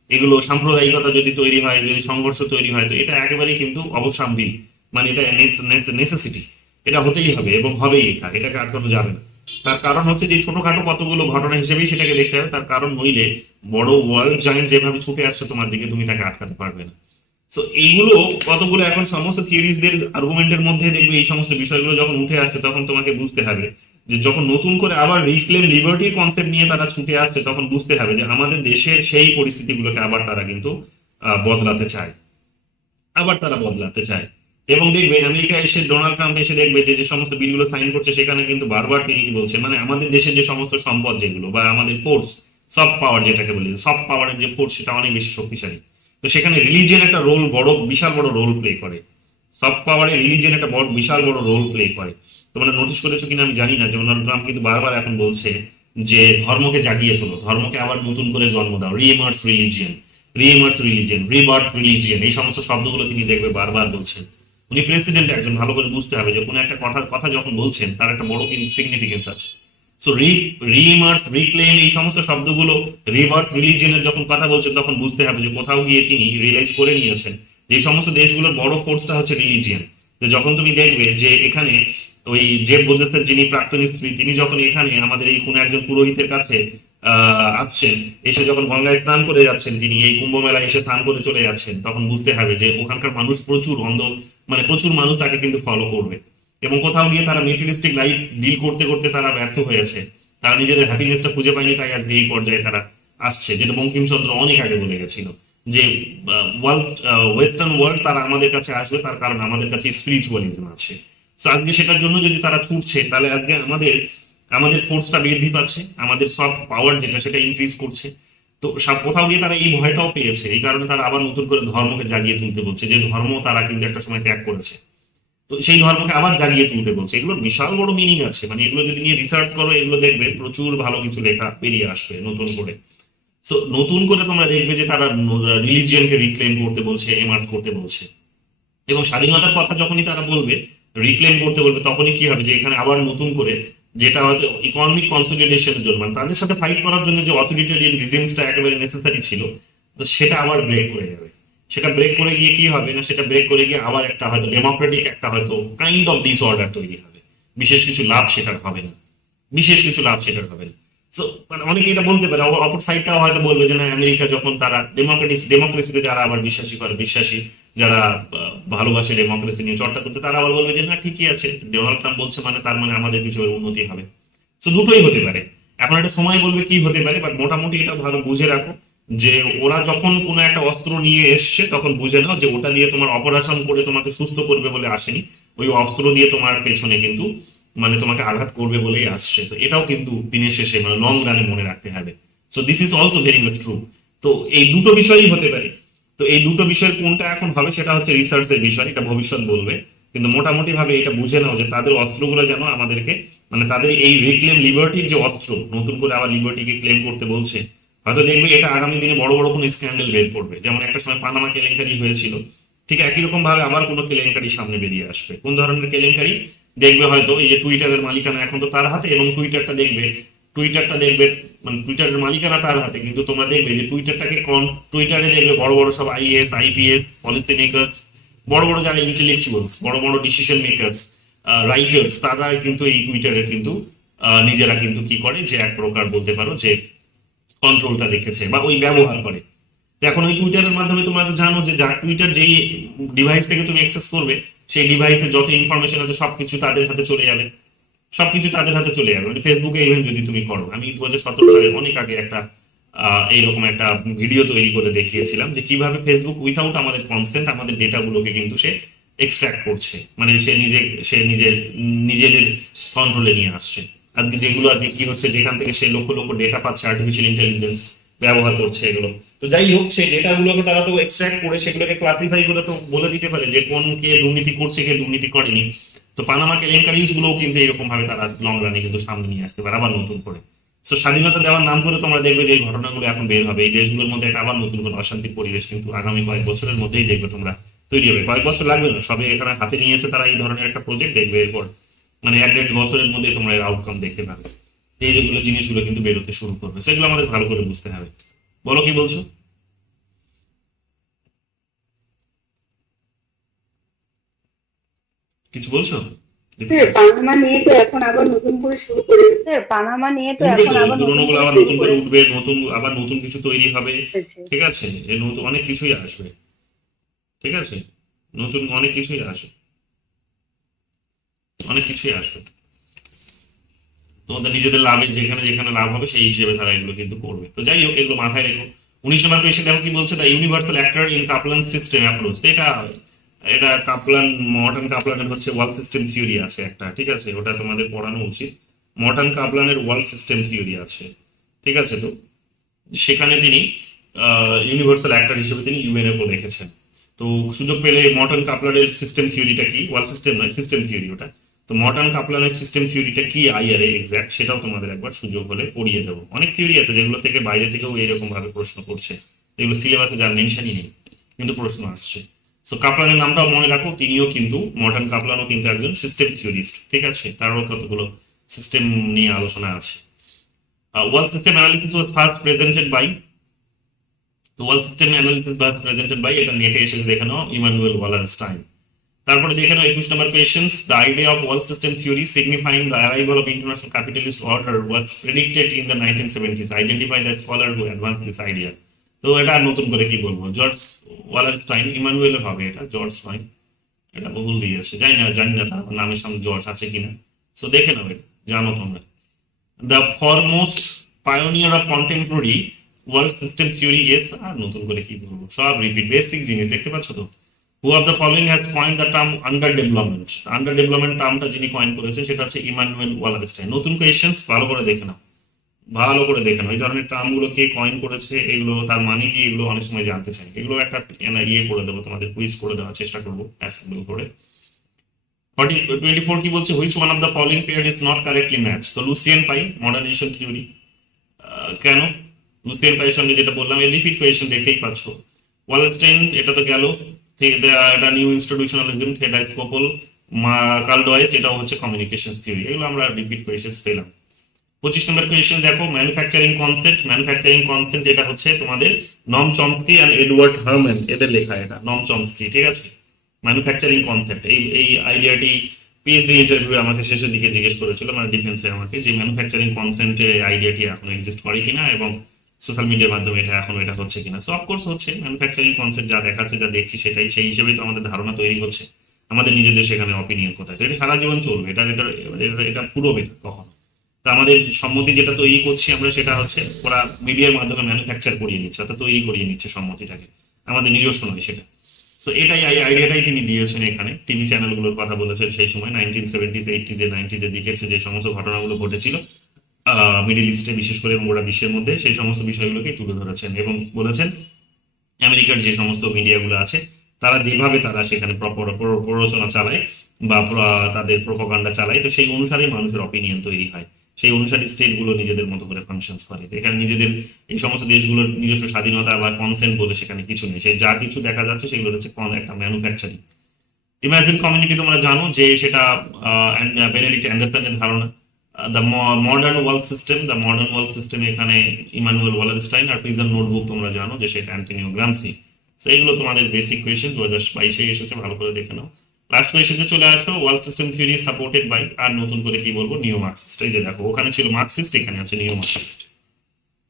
এগুলো সাম্প্রদায়িকতা যদি তৈরি হয়, যদি সংঘর্ষ তৈরি হয়, তো এটা একেবারেই কিন্তু অবশ্যম্ভাবী, মানে এটা নেসেসিটি, এটা হতেই হবে এবং হবেই, এটাকে আটকানো যাবে না। তার কারণ হচ্ছে যে ছোটখাটো কতগুলো ঘটনা হিসেবেই সেটাকে দেখতে হবে, তার কারণ নইলে বড় ওয়ার্ল্ড জায়ান্ট যেভাবে ছুটে আসছে তোমার দিকে, তুমি তাকে আটকাতে পারবে না। তো এইগুলো কতগুলো এখন সমস্ত থিওরিজদের আর্গুমেন্টের মধ্যে দেখবে এই সমস্ত বিষয়গুলো যখন উঠে আসছে, তখন তোমাকে বুঝতে হবে যে যখন নতুন করে আবার রিক্লেম লিবার্টির কনসেপ্ট নিয়ে তারা ছুটে আসছে, তখন বুঝতে হবে যে আমাদের দেশের সেই পরিস্থিতিগুলোকে আবার তারা কিন্তু বদলাতে চায়, আবার তারা বদলাতে চায়। এবং দেখবে আমেরিকা এসে ডোনাল্ড ট্রাম্প এসে দেখবে যে যে সমস্ত বিলগুলো সাইন করছে, সেখানে কিন্তু বারবার তিনি কি বলছেন, মানে আমাদের দেশের যে সমস্ত সম্পদ যেগুলো বা আমাদের ফোর্স, সফট পাওয়ার যেটাকে বলি, সফট পাওয়ারের যে ফোর্স সেটা অনেক বেশি শক্তিশালী। তো সেখানে রিলিজিয়ন একটা রোল, বিশাল বড় রোল প্লে করে। সফট পাওয়ারে রিলিজিয়ন একটা বিশাল বড় রোল প্লে করে। তোমরা নোটিস করেছো কিনা আমি জানি না, যে ডোনাল্ড ট্রাম্প কিন্তু বারবার এখন বলছে যে ধর্মকে জাগিয়ে তোলো, ধর্মকে আবার নতুন করে জন্ম দাও, রিএমার্স রিলিজিয়ন, রিবার্থ রিলিজিয়ন, এই সমস্ত শব্দগুলো তিনি দেখবে বারবার বলছেন। উনি প্রেসিডেন্ট একজন, ভালো করে বুঝতে হবে যে কোনো একটা কথা যখন বলছেন তার একটা বড় কিন্তু সিগনিফিকেন্স আছে। সো রিইমার্স, রিক্লেম, এই সমস্ত শব্দগুলো, রিবার্থ রিলিজিয়নের যখন কথা বলছেন, তখন বুঝতে হবে যে কোথাও গিয়ে তিনি রিয়েলাইজ করে নিয়েছেন যে সমস্ত দেশগুলোর বড় ফোর্সটা হচ্ছে রিলিজিয়ন। যে যখন তুমি দেখবে যে এখানে ওই জেফ বেজোসের যিনি প্রাক্তন স্ত্রী, তিনি যখন এখানে আমাদের এই কোনো একজন পুরোহিতের কাছে আসছেন, এসে যখন গঙ্গায় স্নান করে যাচ্ছেন, তিনি এই কুম্ভ মেলায় এসে স্নান করে চলে যাচ্ছেন, তখন বুঝতে হবে যে ওখানকার মানুষ প্রচুর মানে প্রচুর মানুষ তাকে কিন্তু ফলো করবে। এবং কোথাও গিয়ে তারা মেটেরিয়ালিস্টিক লাইফ ডিল করতে করতে তারা ব্যর্থ হয়েছে, তারা নিজেদের হ্যাপিনেসটা খুঁজে পায়নি, তাই আজকে এই পর্যায়ে তারা আসছে, যেটা বঙ্কিমচন্দ্র অনেক আগে বলে গেছিল যে ওয়েস্টার্ন ওয়ার্ল্ড তারা আমাদের কাছে আসবে, তার কারণ আমাদের কাছে স্পিরিচুয়ালিজম আছে। তো আজকে সেটার জন্য যদি তারা ছুটছে, তাহলে আজকে আমাদের ফোর্সটা বৃদ্ধি পাচ্ছে, আমাদের সফট পাওয়ার যেটা সেটা ইনক্রিজ করছে। তো কোথাও গিয়ে তারা এই ভয়টাও পেয়েছে, এই কারণে তারা আবার নতুন করে ধর্মকে জাগিয়ে তুলতে বলছে, যে ধর্ম তারা কিন্তু একটা সময় ত্যাগ করেছে, তো সেই ধর্মকে আবার জাগিয়ে তুলতে বলছে। এগুলো বিশাল বড় মিনিং আছে, মানে এগুলো যদি নিয়ে রিসার্চ করো, এগুলো দেখবে প্রচুর ভালো কিছু লেখা বেরিয়ে আসবে নতুন করে। সো নতুন করে তোমরা দেখবে যে তারা রিলিজিয়নকে রিক্লেম করতে বলছে, এমার্জ করতে বলছে। এবং স্বাধীনতার কথা যখনই তারা বলবে, রিক্লেম করতে বলবে, তখনই কি হবে যে এখানে আবার নতুন করে যেটা হয়তো ইকোনমিক কনসলিডেশনের জন্য, মানে তাদের সাথে ফাইট করার জন্য যে অথরিটেরিয়ান রিজিমসটা একেবারে নেসেসারি ছিল, তো সেটা আবার ব্রেক করে যাবে। সেটা ব্রেক করে গিয়ে কি হবে না, সেটা ব্রেক করে গিয়ে আবার একটা হয়তো ডেমোক্রেটিক একটা হয়তো কাইন্ড অফ ডিসঅর্ডার তৈরি হবে, বিশেষ কিছু লাভ সেটার হবে না, বিশেষ কিছু লাভ সেটার হবে না। সো মানে অনেকে এটা বলতে পারে, অপর সাইডটাও হয়তো বলবে যে না, আমেরিকা যখন তারা ডেমোক্রেসিতে যারা আবার বিশ্বাসী, যারা ভালোবাসে ডেমোক্রেসি নিয়ে চর্চা করতে, তারা আবার বলবে যে না, ঠিকই আছে, ডোনাল্ড ট্রাম্প বলছে মানে তার মানে আমাদের কিছু উন্নতি হবে। তো দুটোই হতে পারে, এখন একটা সময় বলবে কি হতে পারে, বাট মোটামুটি এটা ভালো বুঝে রাখো যে ওরা যখন কোনো একটা অস্ত্র নিয়ে এসছে, তখন বুঝে নাও যে ওটা দিয়ে তোমার অপারেশন করে তোমাকে সুস্থ করবে বলে আসেনি, ওই অস্ত্র দিয়ে তোমার পেছনে কিন্তু মানে তোমাকে আঘাত করবে বলেই আসছে। তো এটাও কিন্তু দিনের শেষে মানে লং রানে মনে রাখতে হবে। So this is also very much true. তো এই দুটো বিষয়ই হতে পারে। তো এই দুটো বিষয়ের কোনটা এখন হবে সেটা হচ্ছে রিসার্চের বিষয়, এটা ভবিষ্যৎ বলবে। কিন্তু মোটামুটি ভাবে এটা বুঝে নাও যে তাদের অস্ত্রগুলো যেন আমাদেরকে, মানে তাদের এই রিক্লেম লিবার্টির যে অস্ত্র, নতুন করে আবার লিবার্টিকে ক্লেম করতে বলছে, হয়তো দেখবে এটা আগামী দিনে বড় বড় কোনো স্ক্যান্ডেল বের করবে, যেমন একটা সময় পানামা কেলেঙ্কারি হয়েছিল, ঠিক একই রকম ভাবে আবার কোনো কেলেঙ্কারি সামনে বেরিয়ে আসবে। কোন ধরনের কেলেঙ্কারি দেখবে, হয়তো এই যে টুইটারের মালিকানা এখন তো তার হাতে, এবং টুইটারটা দেখবে মানে টুইটারের মালিকানা তার হাতে, কিন্তু তোমরা দেখবে যে টুইটারে দেখবে বড় বড় সব আইএস, আইপিএস, পলিসি মেকার্স, বড় বড় যারা ইন্টেলেকচুয়ালস, বড় বড় ডিসিশন মেকার্স, রাইটার্স, তারা কিন্তু এই টুইটারে কিন্তু নিজেরা কিন্তু কি করে, যে এক প্রকার বলতে পারো যে কন্ট্রোলটা রেখেছে বা ওই ব্যবহার করে। এখন ওই টুইটারের মাধ্যমে তোমরা তো জানো যে টুইটার যেই ডিভাইস থেকে তুমি অ্যাক্সেস করবে, সেই ডিভাইসে যত ইনফরমেশন আছে সবকিছু তাদের হাতে চলে যাবে, মানে ফেসবুকে ইভেন যদি তুমি করো, আমি 2017 সালে অনেক আগে একটা এইরকম একটা ভিডিও তৈরি করে দেখিয়েছিলাম যে কিভাবে ফেসবুক উইথাউট আমাদের কনসেন্ট আমাদের ডেটাগুলোকে কিন্তু সে এক্সট্রাক্ট করছে, মানে সে নিজেদের কন্ট্রোলে নিয়ে আসছে। আজকে যেগুলো আজকে কি হচ্ছে, যেখান থেকে সে লক্ষ লক্ষ ডেটা পাচ্ছে, আর্টিফিশিয়াল ইন্টেলিজেন্স ব্যবহার করছে এগুলো। তো যাই হোক, সেই ডেটাগুলোকে তারা তো এক্সট্রাক্ট করে সেগুলোকে ক্লাসিফাই করে তো বলে দিতে পারে যে কে দুর্নীতি করছে, কে দুর্নীতি করেনি। তো পানামা কেলেঙ্কারিজ গুলোও কিন্তু এরকম ভাবে তারা লং রানে কিন্তু সামনে নিয়ে আসতে পারে আবার নতুন করে। তো স্বাধীনতা দেওয়ার নাম করে তোমরা দেখবে যে এই ঘটনাগুলো এখন বের হবে, এই দেশগুলোর মধ্যে একটা আবার নতুন করে অশান্তির পরিবেশ কিন্তু আগামী কয়েক বছরের মধ্যেই দেখবে তোমরা তৈরি হবে। কয়েক বছর লাগবে না, সবে এখানে হাতে নিয়েছে তারা এই ধরনের একটা প্রজেক্ট, দেখবে এরপর মানে 1-1.5 বছরের মধ্যে তোমরা এর আউটকাম দেখতে পাবে। এই যেগুলো জিনিসগুলো কিন্তু বেরোতে শুরু করবে, সেগুলো আমাদের ভালো করে বুঝতে হবে। বলো কি বলছো, কিছু বলছো? স্যার পানামা নিয়ে তো এখন আবার নতুন করে শুরু করে, স্যার পানামা নিয়ে তো উঠবে এখন তো, আবার নতুন পুরোনোগুলো করে আবার শুরু নতুন করে উঠবে, নতুন আবার নতুন কিছু তৈরি হবে, করেছে। ঠিক আছে, এর নতুন অনেক কিছুই আসবে, ঠিক আছে, নতুন অনেক কিছুই আসবে, অনেক কিছুই আসবে। তোমাদের নিজেদের লাভে যেখানে যেখানে লাভ হবে সেই হিসেবে তারা এগুলো কিন্তু করবে। তো যাই হোক, এগুলো মাথায় রেখো। 19 নম্বর কোয়েশ্চেন দেখো কি বলছে, the universal actor in কাপলান system approach. এটা এটা কাপলান, মর্টন কাপলানের হচ্ছে ওয়াল সিস্টেম থিওরি আছে একটা, ঠিক আছে, ওটা তোমাদের পড়ানো উচিত। মর্টন কাপলানের ওয়াল সিস্টেম থিওরি আছে, ঠিক আছে। তো সেখানে তিনি ইউনিভার্সাল অ্যাক্টর হিসেবে তিনি ইউএনএফও দেখেছেন। তো সুযোগ পেলে মর্টন কাপলানের সিস্টেম থিওরিটা কি, ওয়াল সিস্টেম নয়, সিস্টেম থিওরি ওটা। তো মর্টন কাপলানের সিস্টেম থিওরিটা কি আইআরএ এক্সাক্ট, সেটাও তোমাদের একবার সুযোগ হলে পড়িয়ে দেবো। অনেক থিওরি আছে যেগুলো থেকে বাইরে থেকেও এরকম ভাবে প্রশ্ন করছে, এগুলো সিলেবাসে যার মেনশনই নেই কিন্তু প্রশ্ন আসছে। সো কাপলানের নামটাও মনে রাখো, তিনিও কিন্তু মর্টন কাপলানও কিন্তু একজন সিস্টেম থিওরিস্ট, ঠিক আছে, তারও কতগুলো সিস্টেম নিয়ে আলোচনা আছে। World system analysis was first presented by, তো world system analysis was presented by, এটা নেটে এসে দেখে নাও, ইমানুয়েল ওয়ালারস্টাইন। তারপরে দেখে নাও 21 number questions, the idea of world system theory signifying the arrival of international capitalist order was predicted in the 1970s, identify the scholar who advance this idea. তো এটা আর নতুন করে কি বলবো, জর্জ ওয়ালারস্টাইন, ইমানুয়েলের হবে এটা, জর্জ নয়, এটা বহুল দিয়েছে, জানি না তার নামের সামনে জর্জ আছে কিনা। সো দেখে নাও, এটা জানো তোমরা। The foremost pioneer of contemporary world system theory is, আর নতুন করে কি বলবো, সব রিপিট, বেসিক জিনিস দেখতে পাচ্ছ তো। Who of the following has coined the term underdevelopment, underdevelopment টার্মটা যিনি কয়েন করেছেন সেটা হচ্ছে ইমানুয়েল ওয়ালারস্টাইন। নতুন কোয়েশ্চেন্স ভালো করে দেখে নাও, ভালো করে দেখে নাও, এই ধরনের টার্মগুলো কে কয়েন করেছে, এগুলো তার মানে কি, এগুলো অনেক সময় জানতে চাই, এগুলো একটা ইয়ে করে দেবো তোমাদের, কুইজ করে দেওয়ার চেষ্টা করবো অ্যাসেম্বল করে। 24 কি বলছে, which one of the following pair is not correctly match. তো লুসিয়ান পাই মডার্নেশন থিওরি, কেন লুসিয়ান পাইয়ের সঙ্গে যেটা বললাম, এই রিপিট কোয়েশ্চেন দেখতেই পাচ্ছ। ওয়ালারস্টাইন এটা তো গেল, এটা নিউ ইনস্টিটিউশনালিজম, থেটা স্কোপল, কার্লডয়েস, এটাও হচ্ছে কমিউনিকেশন থিওরি, এগুলো আমরা রিপিট কোয়েশ্চেন পেলাম। 25 নম্বর কোয়েশ্চেন দেখো, ম্যানুফ্যাকচারিং কনসেপ্ট, ম্যানুফ্যাকচারিং কনসেপ্ট এটা হচ্ছে তোমাদের নম চমস্কি এন্ড এডওয়ার্ড হারম্যান এদের লেখা, এটা নম চমস্কি, ঠিক আছে। ম্যানুফ্যাকচারিং কনসেপ্ট, এই আইডিয়াটি পিএইচডি ইন্টারভিউ আমাকে শেষের দিকে জিজ্ঞেস করেছিল, মানে ডিফেন্সে আমাকে, যে ম্যানুফ্যাকচারিং কনসেপ্টে আইডিয়াটি এখন এক্সিস্ট করে কিনা এবং সোশ্যাল মিডিয়ার মাধ্যমে এটা এখন এটা হচ্ছে কিনা। সো অফকোর্স হচ্ছে, ম্যানুফ্যাকচারিং কনসেপ্ট যা দেখাচ্ছে, যা দেখছি সেটাই, সেই হিসেবেই তো আমাদের ধারণা তৈরি হচ্ছে, আমাদের নিজেদের সেখানে অপিনিয়ন কোথায়, তো এটা সারা জীবন চলবে, এটা পুরোবে না কখনো। তা আমাদের সম্মতি যেটা তৈরি করছি আমরা, সেটা হচ্ছে ওরা মিডিয়ার মাধ্যমে ম্যানুফ্যাকচার করিয়ে নিচ্ছে, অর্থাৎ তৈরি করিয়ে নিচ্ছে সম্মতিটাকে, আমাদের নিজস্ব নয় সেটা। সো এটাই আইডিয়াটাই তিনি দিয়েছেন এখানে, টিভি চ্যানেলগুলোর কথা বলেছেন সেই সময় 1970s 80s 90s দিকেছে যে সমস্ত ঘটনাগুলো ঘটেছিল মিডল ইস্টে বিশেষ করে এবং গোটা বিশ্বের মধ্যে, সেই সমস্ত বিষয়গুলোকে তুলে ধরেছেন এবং বলেছেন আমেরিকার যে সমস্ত মিডিয়াগুলো আছে তারা যেভাবে তারা সেখানে প্ররোচনা চালায় বা তাদের প্রোপাগান্ডা চালায়, তো সেই অনুসারে মানুষের অপিনিয়ন তৈরি হয়, সেই অনুসারে স্টেটগুলো নিজেদের মতো করে ফাংশনস করে। এখানে নিজেদের এই সমস্ত দেশগুলোর নিজস্ব স্বাধীনতা বা কনসেন্ট বলে সেখানে কিছু নেই, সেই যা কিছু দেখা যাচ্ছে সেগুলো হচ্ছে একটা ম্যানুফ্যাকচারিং। ইমাজিন কমিউনিটি তোমরা জানো যে সেটা বেনেডিক্ট অ্যান্ডারসনের ধারণা। The modern world system, the modern world system এখানে ইমানুয়েল ওয়ালারস্টাইন। আর প্রিজন নোটবুক তোমরা জানো যে সেটা অ্যান্টনিও গ্রামসি। তো এগুলো তোমাদের বেসিক কোয়েশ্চেন 2022 এসেছে, ভালো করে দেখে নাও। লাস্ট কোয়েশ্চেনে চলে আসো, world system theory supported by, আর নতুন করে কি বলবো, নিও মার্কসিস্ট। এই যে দেখো, ওখানে ছিল মার্কসিস্ট, এখানে আছে নিও মার্কসিস্ট।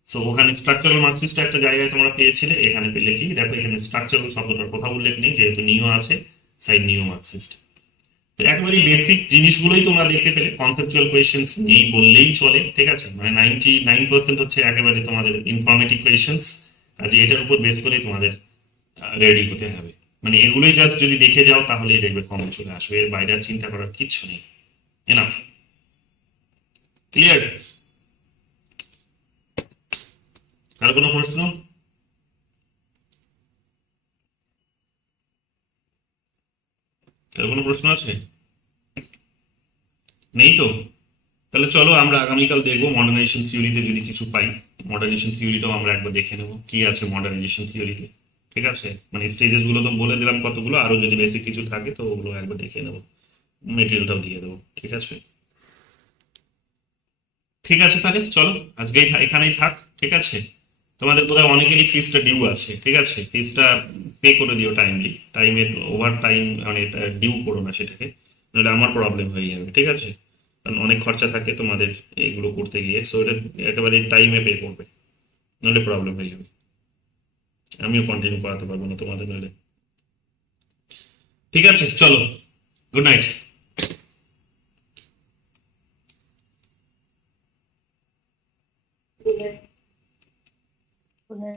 সো ওখানে স্ট্রাকচারাল মার্কসিস্ট একটা জায়গায় তোমরা পেয়েছিলে, এখানে পেলে কি দেখো, এখানে স্ট্রাকচারাল শব্দটার কথা উল্লেখ নেই, যেহেতু নিও আছে সাইড নিও মার্কসিস্ট। তো একেবারে বেসিক জিনিসগুলোই তোমরা দেখতে পেলে, কনসেপচুয়াল কোয়েশ্চেন্স নেই বললেই চলে, ঠিক আছে। মানে 99% হচ্ছে একেবারে তোমাদের ইনফরমেটিভ কোয়েশ্চেন্স, কাজে এটার উপর বেস করে তোমাদের রেডি হতে হবে। মানে এগুলোই জাস্ট যদি দেখে যাও তাহলেই দেখবে কমন চলে আসবে, এর বাইরে চিন্তা করার কিচ্ছু নেই। Enough, clear? আর কোনো প্রশ্ন? আর কোনো প্রশ্ন আছে? নেই তো? তাহলে চলো আমরা আগামীকাল দেখবো মডার্নাইজেশন থিওরিতে যদি কিছু পাই। মডার্নাইজেশন থিওরিটাও আমরা একবার দেখে নেবো কি আছে মডার্নাইজেশন থিওরিতে। ঠিক আছে, মানে স্টেজেস গুলো তো বলে দিলাম কতগুলো, আরো যদি বেসিক কিছু থাকে তো ওগুলো একবার দেখে নেবো, মেটেরিয়ালটাও দিয়ে দেবো। ঠিক আছে, ঠিক আছে, তাহলে চলো আজকে এখানেই থাক। ঠিক আছে, তোমাদের বোধহয় অনেকেরই ফিসটা ডিউ আছে। ঠিক আছে, ফিসটা পে করে দিও টাইমলি, টাইমের ওভার টাইম মানে ডিউ করো না সেটাকে, নাহলে আমার প্রবলেম হয়ে যাবে। ঠিক আছে, কারণ অনেক খরচা থাকে তোমাদের এইগুলো করতে গিয়ে, সো এটা একেবারে টাইমে পে করবে, নাহলে প্রবলেম হয়ে যাবে, আমিও কন্টিনিউ করাতে পারবো না তোমাদের নইলে। ঠিক আছে, চলো, গুড নাইট। মানে